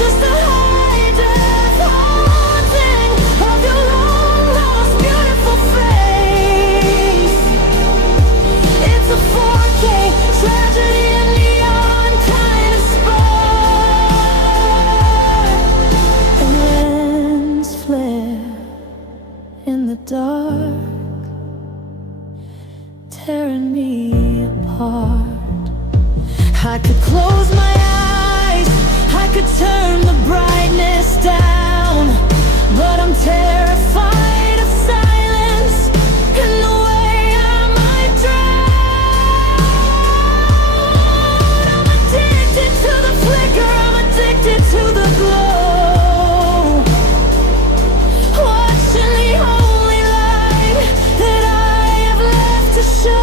just a high-def haunting of your long-lost beautiful face. It's a 4K I could close my eyes, I could turn the brightness down, but I'm terrified of silence and the way I might drown. I'm addicted to the flicker, I'm addicted to the glow, watching the only light that I have left to show.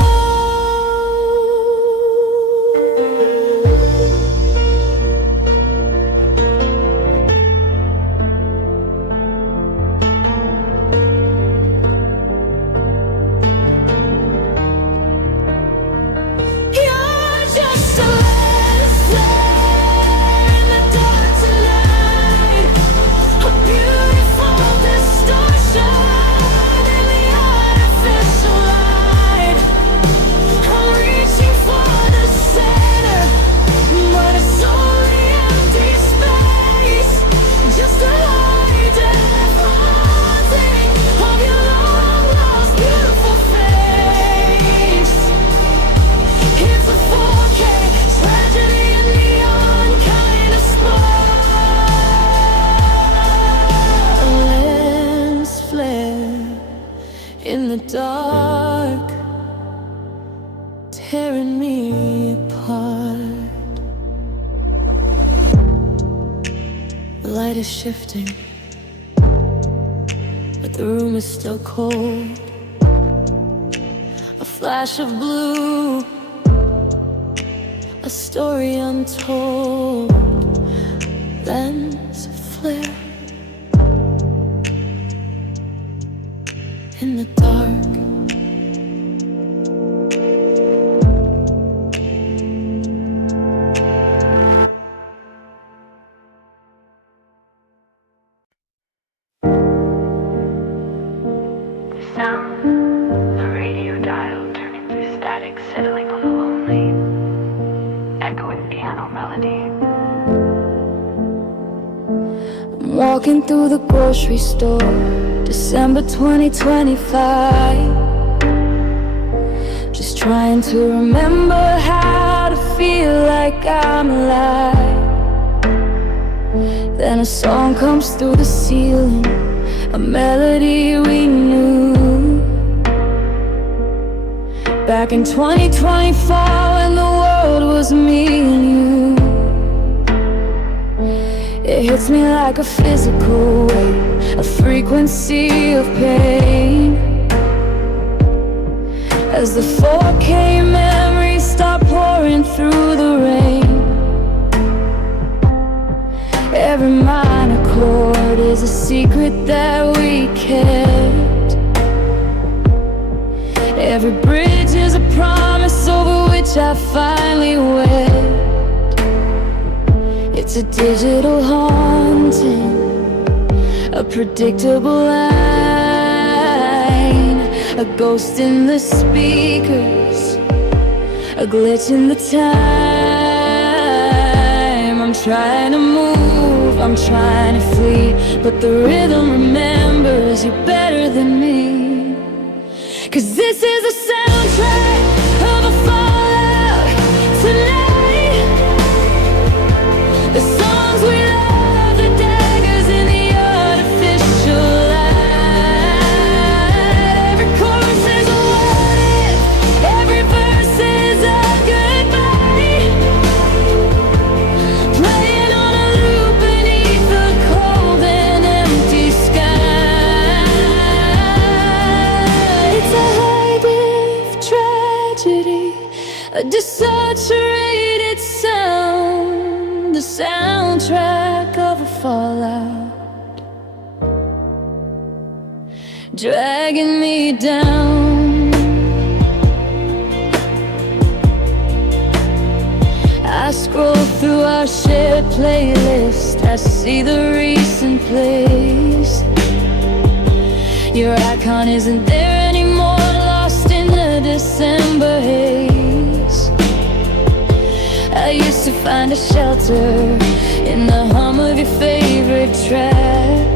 In the dark, tearing me apart. The light is shifting, but the room is still cold. A flash of blue, a story untold. Lens flare in the dark. The sound, the radio dial turning to static, settling on a lonely, echoing piano melody. I'm walking through the grocery store, December 2025, just trying to remember how to feel like I'm alive. Then a song comes through the ceiling, a melody we knew back in 2024 when the world was me and you. It hits me like a physical wave, a frequency of pain, as the 4K memories start pouring through the rain. Every minor chord is a secret that we kept. Every bridge is a promise over which I finally wept. It's a digital haunting, a predictable line, a ghost in the speakers, a glitch in the time. I'm trying to move, I'm trying to flee, but the rhythm remembers you better than me. 'Cause this is a soundtrack of a fallout tonight. The songs we love, the daggers in the artificial light. Every chorus is a what if, every verse is a goodbye, playing on a loop beneath the cold and empty sky. It's a high-def tragedy, a desaturated sound, the soundtrack of a fallout, dragging me down. I scroll through our shared playlist, I see the recent plays. Your icon isn't there anymore, lost in the December haze. I used to find a shelter in the hum of your favorite track.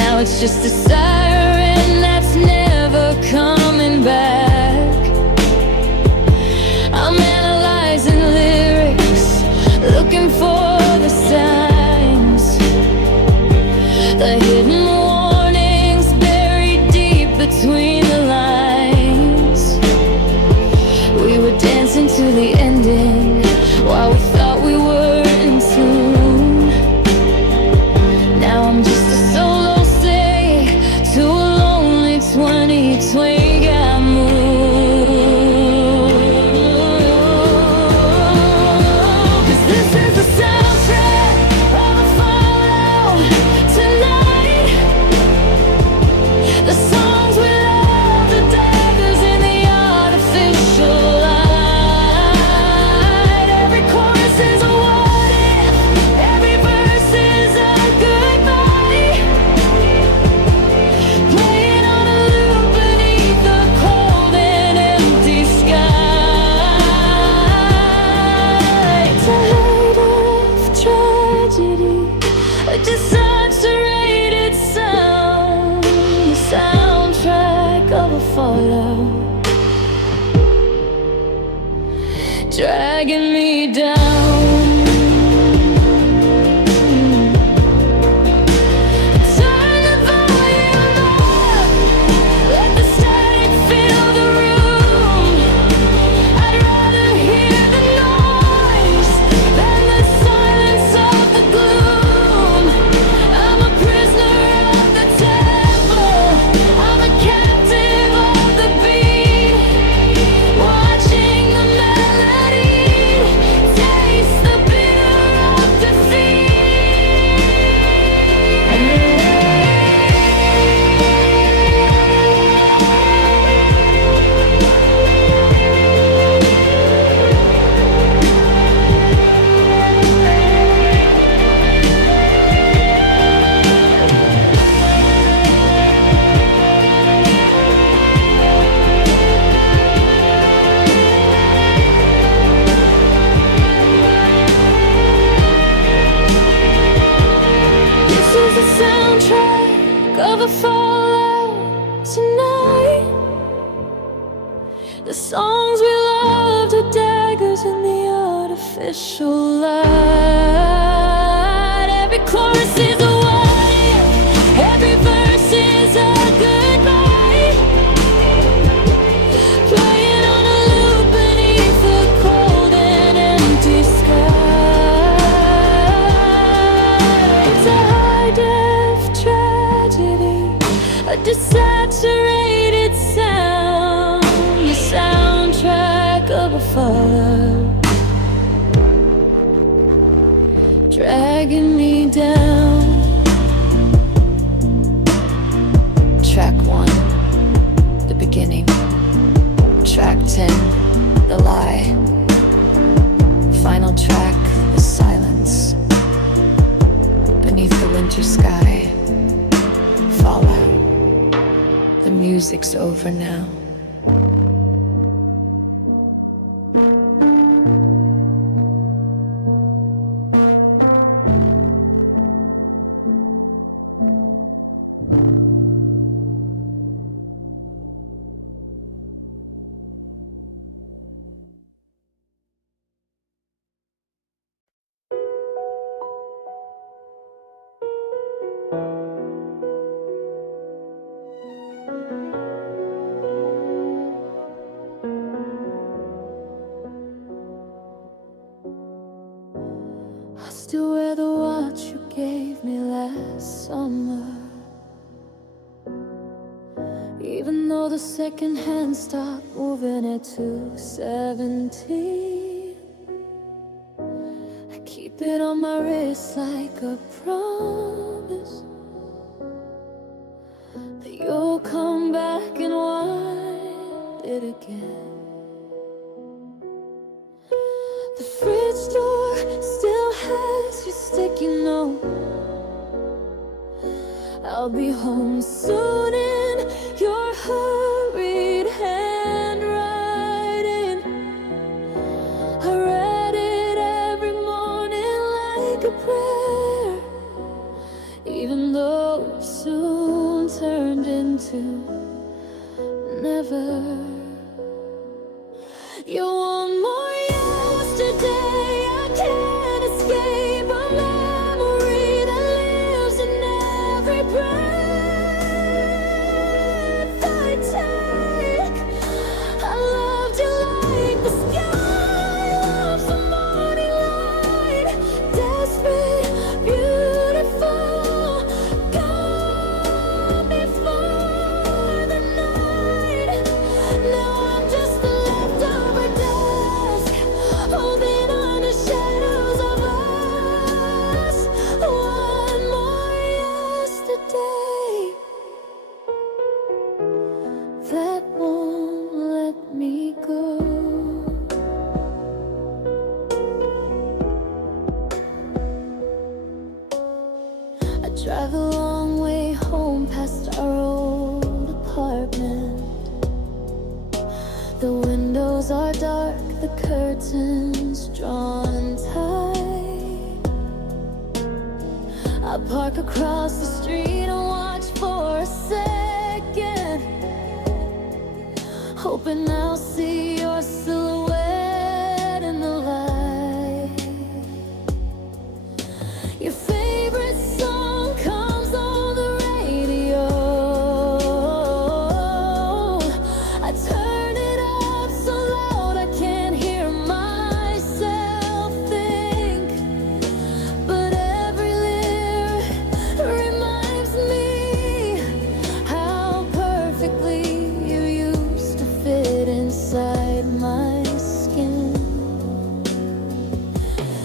Now it's just a siren that's never coming back. I'm analyzing racing to the ending while we thought we were in tune. Now I'm just a solo stay to a lonely 2020 got moved. 'Cause this is the soundtrack of a fallout tonight. The songs we love, the daggers in the artificial light. Every chorus is a what if, every verse is a goodbye. Playing on a loop beneath the cold and empty sky. It's a height of tragedy, a desaturated sound, the soundtrack of a fallout, dragging me down. Turn the volume up, let the static fill the room. I'd rather hear the noise than the silence of the gloom. I'm a prisoner of the tempo, I'm a captive of the beat, watching the melody taste the bitter of defeat. This is the soundtrack of a fallout tonight. The songs we loved are daggers in the artificial light. Every chorus is a what if, every verse is a goodbye. Playing on a loop beneath the cold and empty sky. It's a high-def tragedy, a desaturated sound, the soundtrack of a fallout, dragging me down. Track 1, the beginning. Track 10, the lie. Final track, the silence. Beneath the winter sky, fallout. The music's over now. I still wear the watch you gave me last summer, even though the second hand stopped moving at 2:17. I keep it on my wrist like a promise that you'll come back and wind it again. The fridge door still has your sticky note. I'll be home soon in your hurried handwriting. I read it every morning like a prayer, even though it soon turned into never. You're one more yesterday I can't escape, a memory that lives in every breath I take. I loved you like the sky. Windows are dark, the curtains drawn tight. I park across the street and watch for a second, hoping I'll see your silhouette in the light. Your favorite song comes on the radio. I turn it up so loud I can't hear myself think, but every lyric reminds me how perfectly you used to fit inside my skin.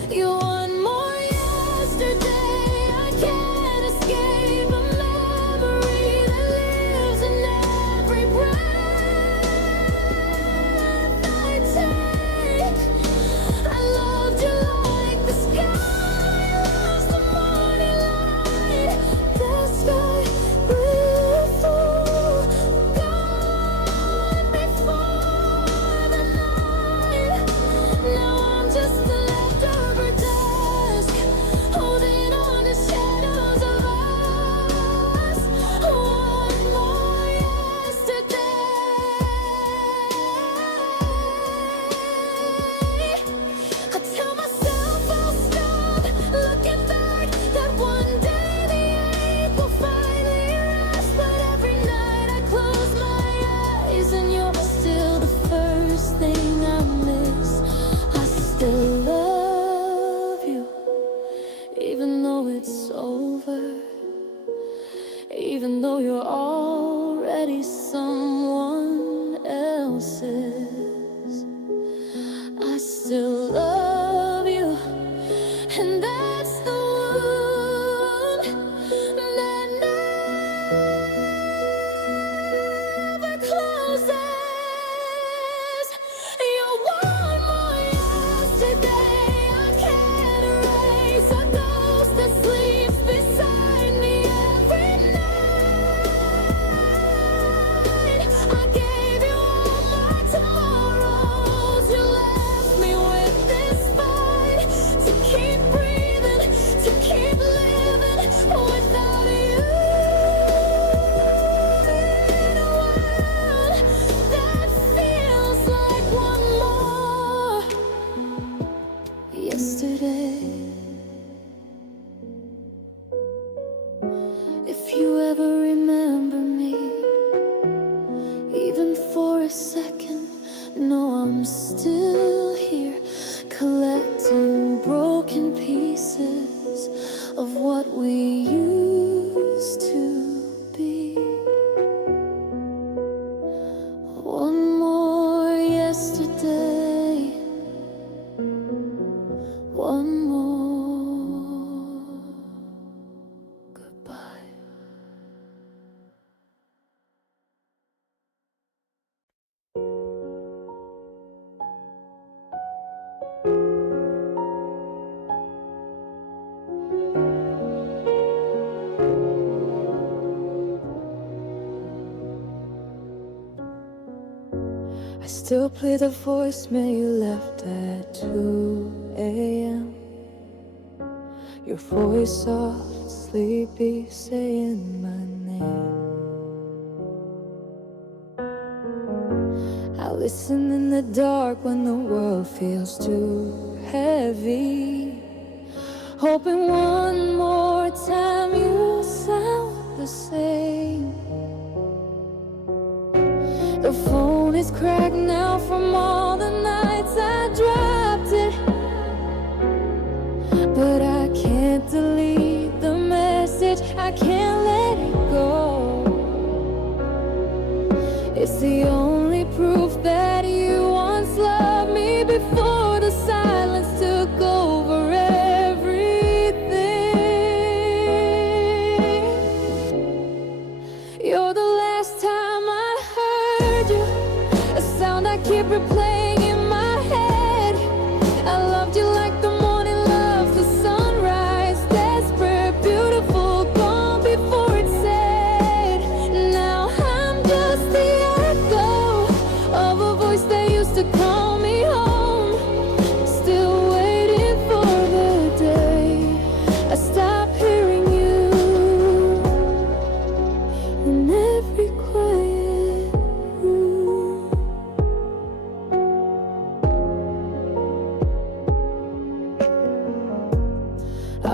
You want more yesterday, I can't escape a memory that lives in every breath I take. I loved you like the sky loves the morning light. The sky grew full, gone before the night. Now I'm just a leftover desk, holding on to shadows of us. One more yesterday. I tell myself I'll stop looking back, that one day the ache will finally rest. But every night I close my eyes and you're still the first thing I miss. I still love you, even though it's over, even though you're already someone else's. I still love you, and that's the wound that never closes. You're one more yesterday I can't erase, a ghost that sleeps beside me every night. I gave you all my tomorrows, you left me with this fight to keep breathing, to keep living without you. In a world that feels like one more yesterday. If you ever remember me, even for a second, know I'm still here, collecting broken pieces of what we used to be. One more yesterday, one more goodbye. I still play the voicemail you left at 2 a.m. Your voice soft, sleepy, saying my name. I listen in the dark when the world feels too heavy, hoping one more time you'll sound the same. The phone is cracked now from all the nights I dropped it, but I can't delete the message, I can't let it go. It's the only proof that you once loved me before the silence took over everything. You're the last time I heard you, a sound I keep replaying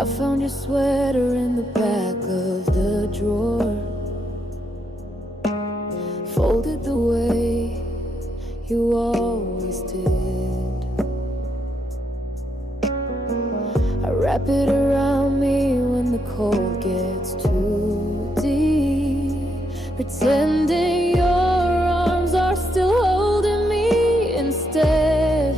I found your sweater in the back of the drawer, folded the way you always did. I wrap it around me when the cold gets too deep, pretending your arms are still holding me instead.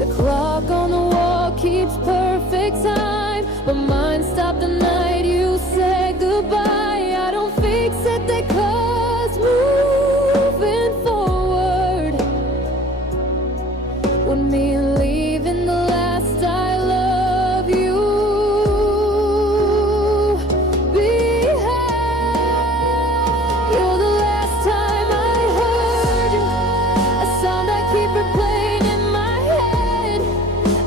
The clock on the wall keeps perfect time, but mine stopped the night you said goodbye. I don't fix it, they cause moving forward would mean leaving the last I love you behind. You're the last time I heard you, a sound I keep replaying in my head.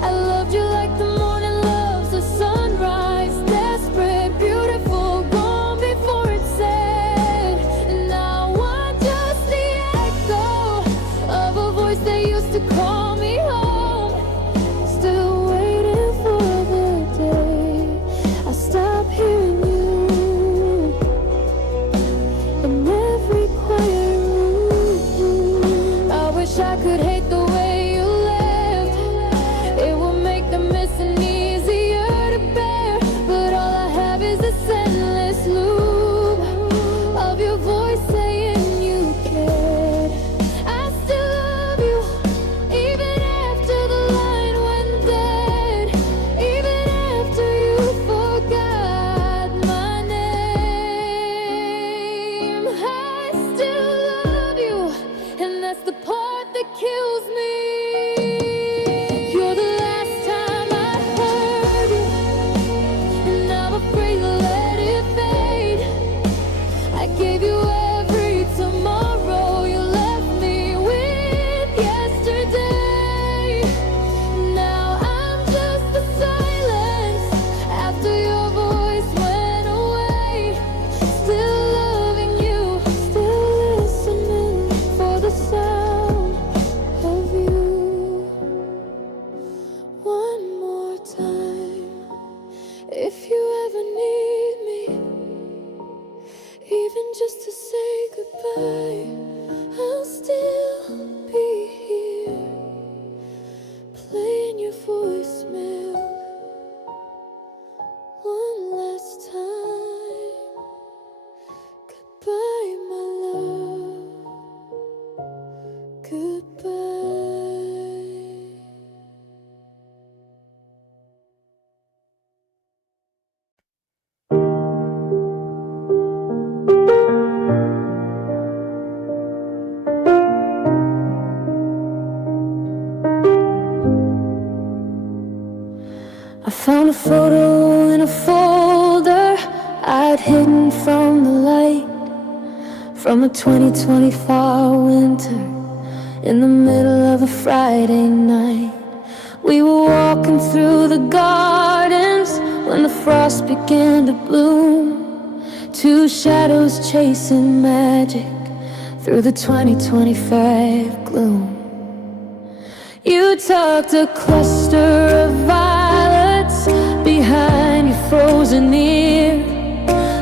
I loved you like the morning loves the sunrise, desperate, beautiful, gone before it's said. And now I'm just the echo of a voice that used to call me home, still waiting for the day I stop hearing you in every quiet room. I wish I could hate the way you left, it would make the missing easier to bear. But all I have is this endless loop of your voice saying you cared. I still love you, even after the line went dead, even after you forgot my name. I still love you, and that's the part that kills me. You're the last time I heard you, and I'm afraid to let it fade. I gave you every tomorrow, you left me with yesterday. Now I'm just the silence after your voice went away. Still loving you, still listening for the sound of you. One more time, if you ever need me, even just to say goodbye, I'll still be here, playing your voicemail one last time. Goodbye, my love, goodbye. I found a photo in a folder I'd hidden from the light, from a 2024 winter, in the middle of a Friday night. We were walking through the gardens when the frost began to bloom, two shadows chasing magic through the 2025 gloom. You tucked a cluster of violets behind your frozen ear,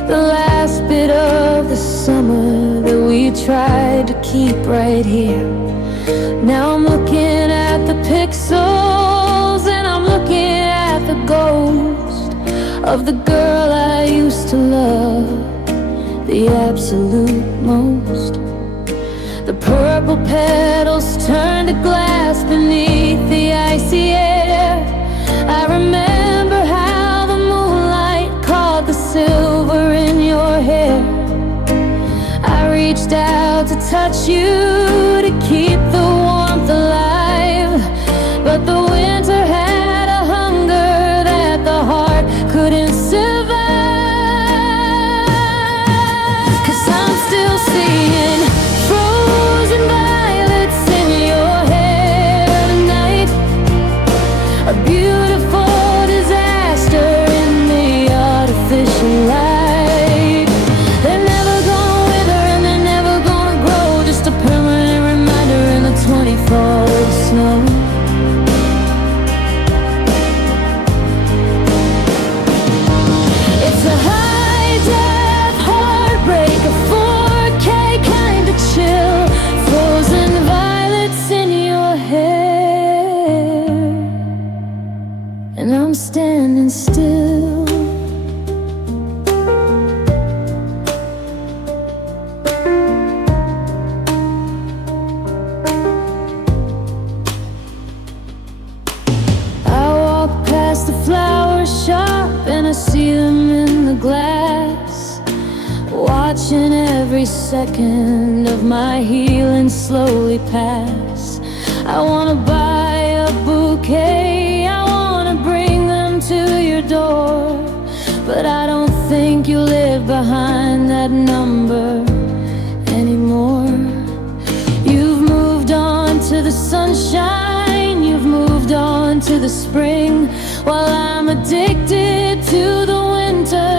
the last bit of the summer that we tried to keep right here. Now I'm looking at the pixels, and I'm looking at the ghost of the girl I used to love the absolute most. The purple petals turned to glass beneath the icy air. I remember how the moonlight caught the silver in your hair. I reached out to touch you, to keep the warmth alive, but the winter had a hunger that the heart couldn't survive. 'Cause I'm still seeing frozen violets in your hair tonight, a beautiful disaster in the artificial light. They're never gonna wither and they're never gonna grow, just a permanent watching every second of my healing slowly pass. I wanna buy a bouquet, I wanna bring them to your door, but I don't think you live behind that number anymore. You've moved on to the sunshine, you've moved on to the spring, while I'm addicted to the winter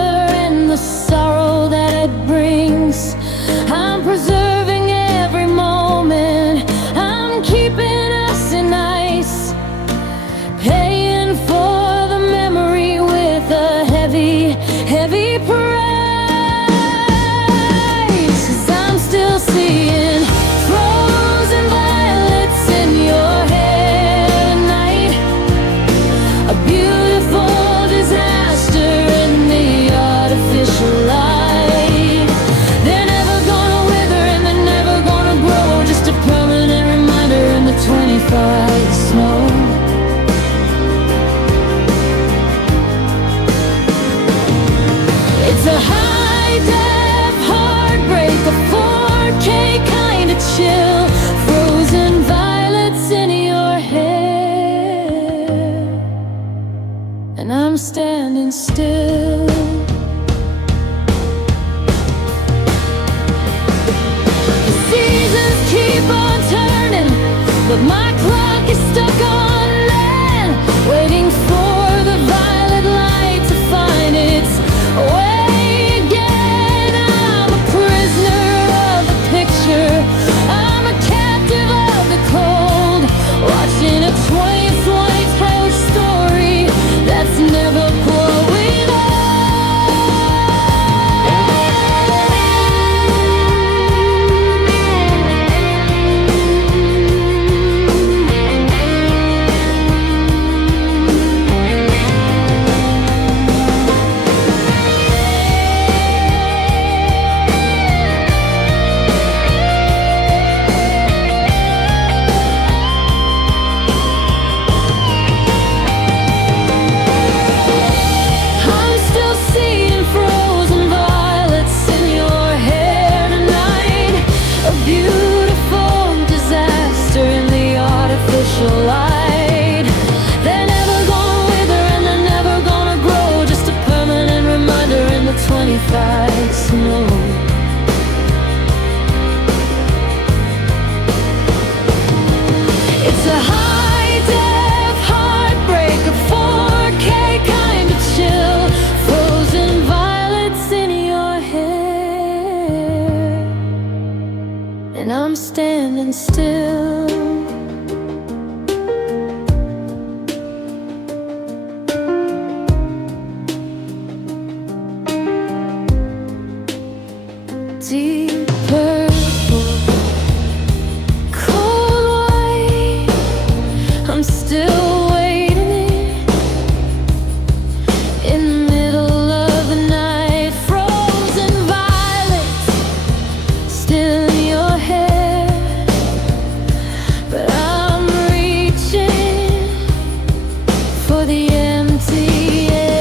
and the sorrow that it brings. I'm preserving every moment, I'm keeping us in ice, paying for the memory with a heavy, heavy price. 'Cause I'm still seeing frozen violets in your hair tonight, a beautiful disaster in the artificial light. They're never gonna wither and they're never gonna grow, just a permanent reminder in the 25 snow. It's a high-def heartbreak, a 4K kind of chill, frozen violets in your hair, and I'm standing still. The seasons keep on turning, but my clock is stuck on land, waiting for the violet light to find its way again. I'm a prisoner of the picture, I'm a captive of the cold, watching a 20th White House story that's never growing old. I'm still seeing frozen violets in your hair tonight, a beautiful disaster in the artificial light. They're never gonna wither and they're never gonna grow, just a permanent reminder in the 25 snow. It's a high-def heartbreak, a 4K kind of chill, frozen violets in your hair, and I'm standing still. Deep purple, cold white, I'm still waiting in the middle of the night. Frozen violets still in your hair, but I'm reaching for the empty air.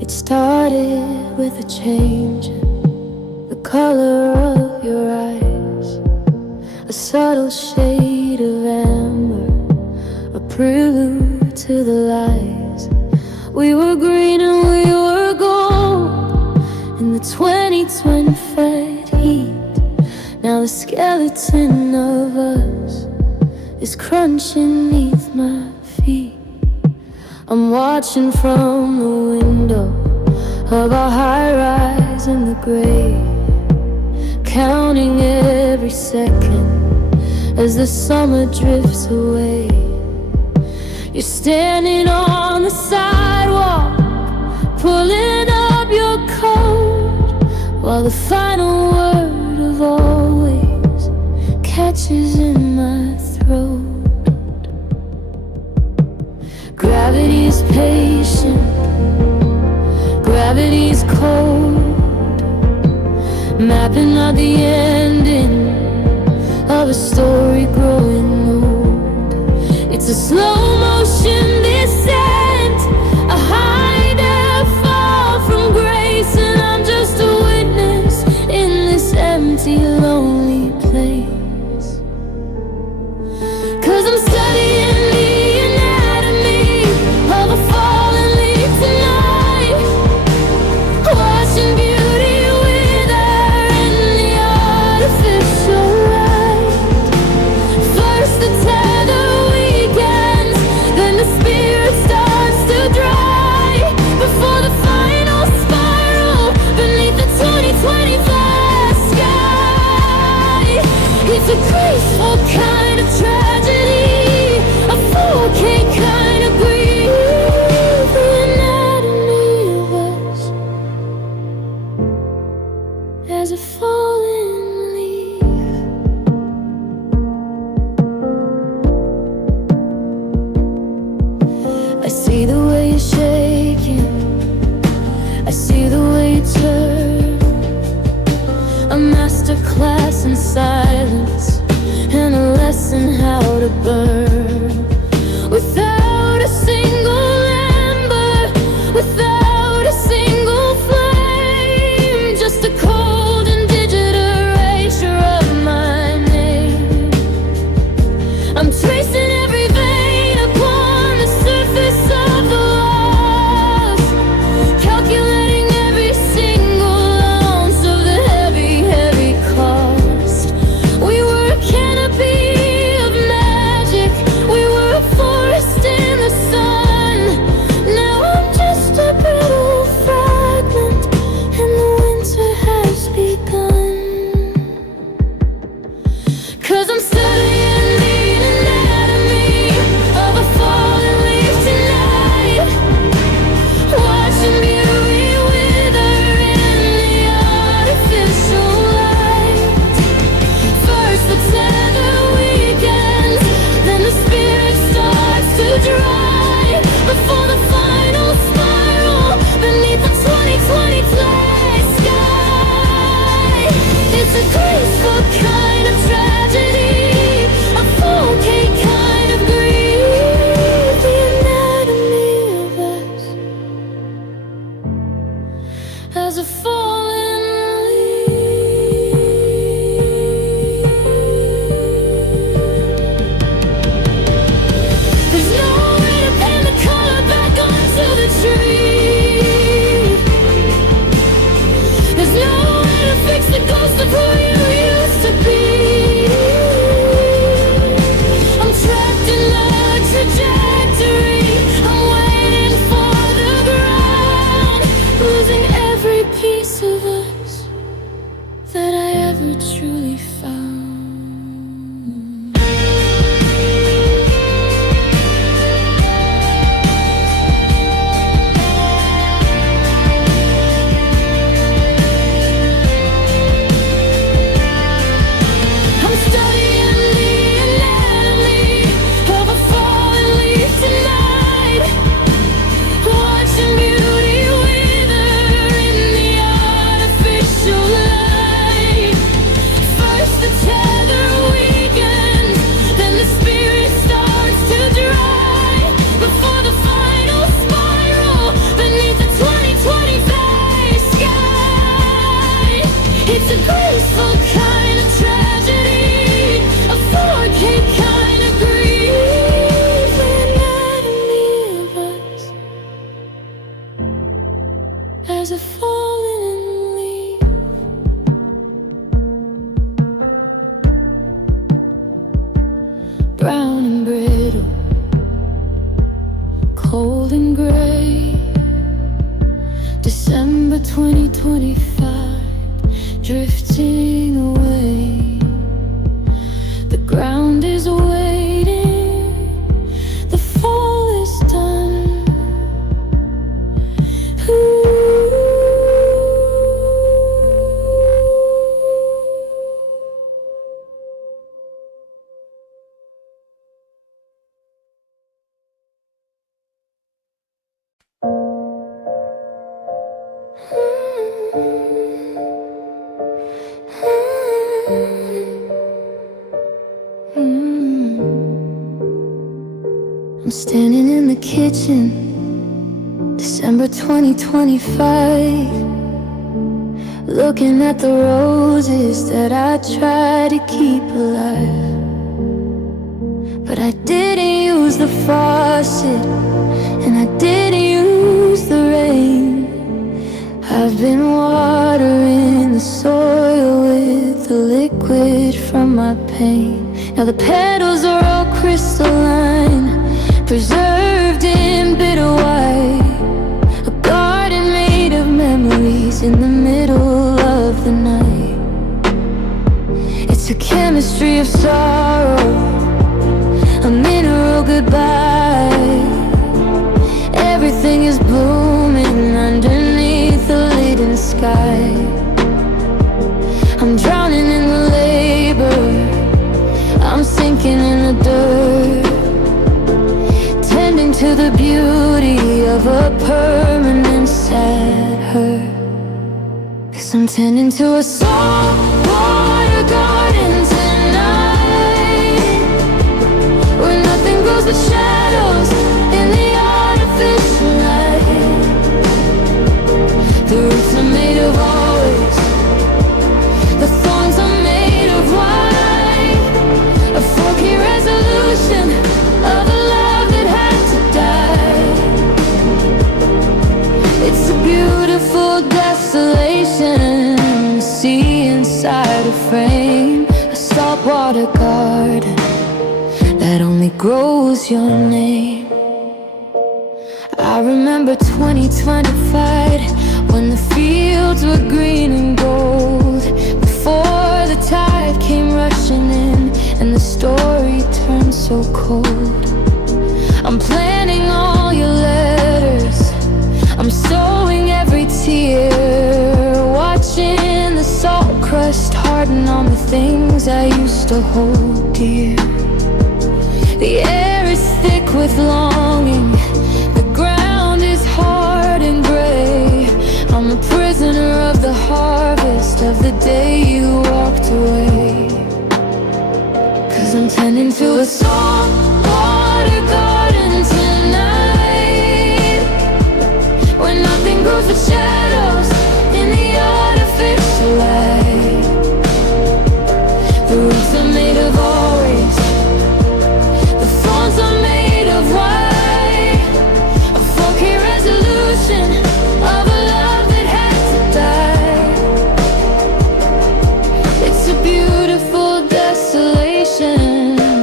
It started with a change in the color of your eyes, a subtle shade of amber, a prelude to the lies. We were green and we were gold in the 2020 fed heat. Now the skeleton of us is crunching beneath my feet. I'm watching from the window of a high-rise in the gray, counting every second as the summer drifts away. You're standing on the sidewalk pulling up your coat, while the final word of always catches in my throat. Gravity's patient, gravity's cold, mapping out the ending of a story growing old. It's a slow motion descent, a high death fall from grace, and I'm just a witness in this empty, lonely place. 'Cause I'm studying the anatomy of a fallen leaf tonight, watching beauty wither in the artificial light. First the tether weakens, then the spirit starts to dry, before the final spiral beneath the 2025 sky. It's a graceful kind of tragedy, a 4K kind of grief, the anatomy of us as a fallen leaf. I see the way you're shaking, I see the way you turn, a master class in silence and a lesson how to burn without a single ember, without a single flame, just a cold and digit erasure of my name. I'm tracing every vein upon the surface of the loss, calculating every single ounce of the heavy, heavy cost. We were a canopy of magic, we were a forest in the sun. Now I'm just a brittle fragment, and the winter has begun. 'Cause I'm studying the anatomy of a fallen leaf tonight, watching beauty wither in the artificial light. First the tether weakens, then the spirit starts to dry, before the final spiral beneath the 2020 sky. It's a graceful kind of tragedy, a 4K kind of grief, the anatomy of us as a fallen leaf. There's no way to pin the color back onto the tree. There's no way to fix the ghost of who you used to be. I'm trapped in the trajectory, I'm waiting for the ground, losing every piece of us that I ever truly found. I'm studying the anatomy of a fallen leaf tonight, watching beauty wither in the artificial light. First the tether weakens, then the spirit starts to dry, before the final spiral beneath the 2025 sky. It's a graceful kind of tragedy, a 4K kind of grief, the anatomy of us as a fallen leaf. Brown and brittle, cold and gray, December 2025, drifting away. The ground is waiting, the fall is done. Ooh. I'm standing in the kitchen, December 2025, looking at the roses that I try to keep alive. But I didn't use the faucet, and I didn't use the rain. I've been watering the soil with the liquid from my pain. Now the petals are all crystalline, preserved in bitter white. A garden made of memories in the middle of the night. It's a chemistry of sorrow, a mineral goodbye. Everything is blooming underneath the leaden sky. I'm drowning in the labor, I'm sinking in the dirt, tending to the beauty of a permanent sad hurt. 'Cause I'm tending to a saltwater garden tonight, where nothing grows but shadows in the artificial light. The roots are made of always, the thorns are made of white. A foggy resolution of a love that had to die. It's a beautiful desolation, see inside a frame, a saltwater garden that only grows your name. I remember 2025, when the fields were green and gold, before the tide came rushing in and the story turned so cold. I'm planning all your letters, I'm sowing every tear, watching the salt crust harden on the things I used to hold dear. The air is thick with longing, the ground is hard and gray. I'm a prisoner of the harvest of the day you walked away. 'Cause I'm tending to a saltwater garden tonight, where nothing grows but shadows in the artificial light. The roots are made of always, the thorns are made of white. A foggy resolution of a love that had to die. It's a beautiful desolation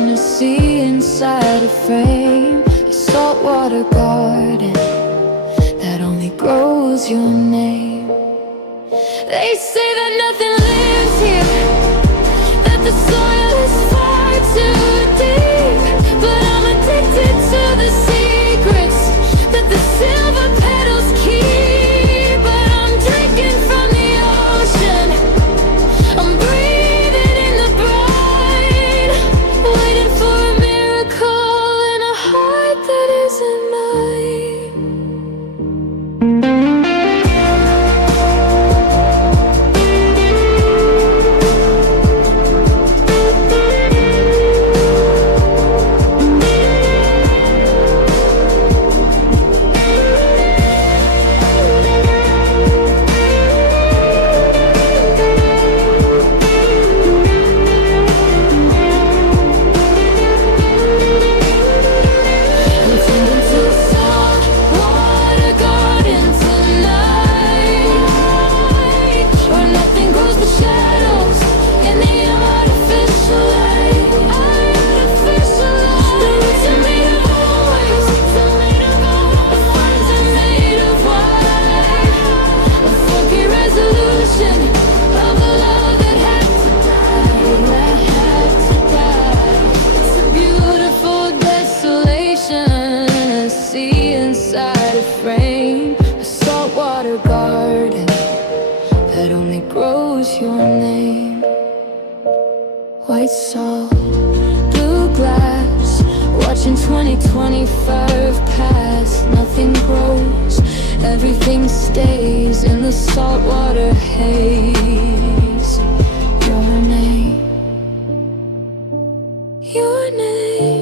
to see inside a frame, a saltwater garden that only grows your name. They say that nothing lives here, that the soil is far too deep, but I'm addicted to the secrets that the silver petals keep. But I'm drinking from the ocean, I'm breathing in the brine, waiting for a miracle in a heart that isn't mine. White salt, blue glass, watching 2025 pass. Nothing grows, everything stays in the saltwater haze. Your name. your name.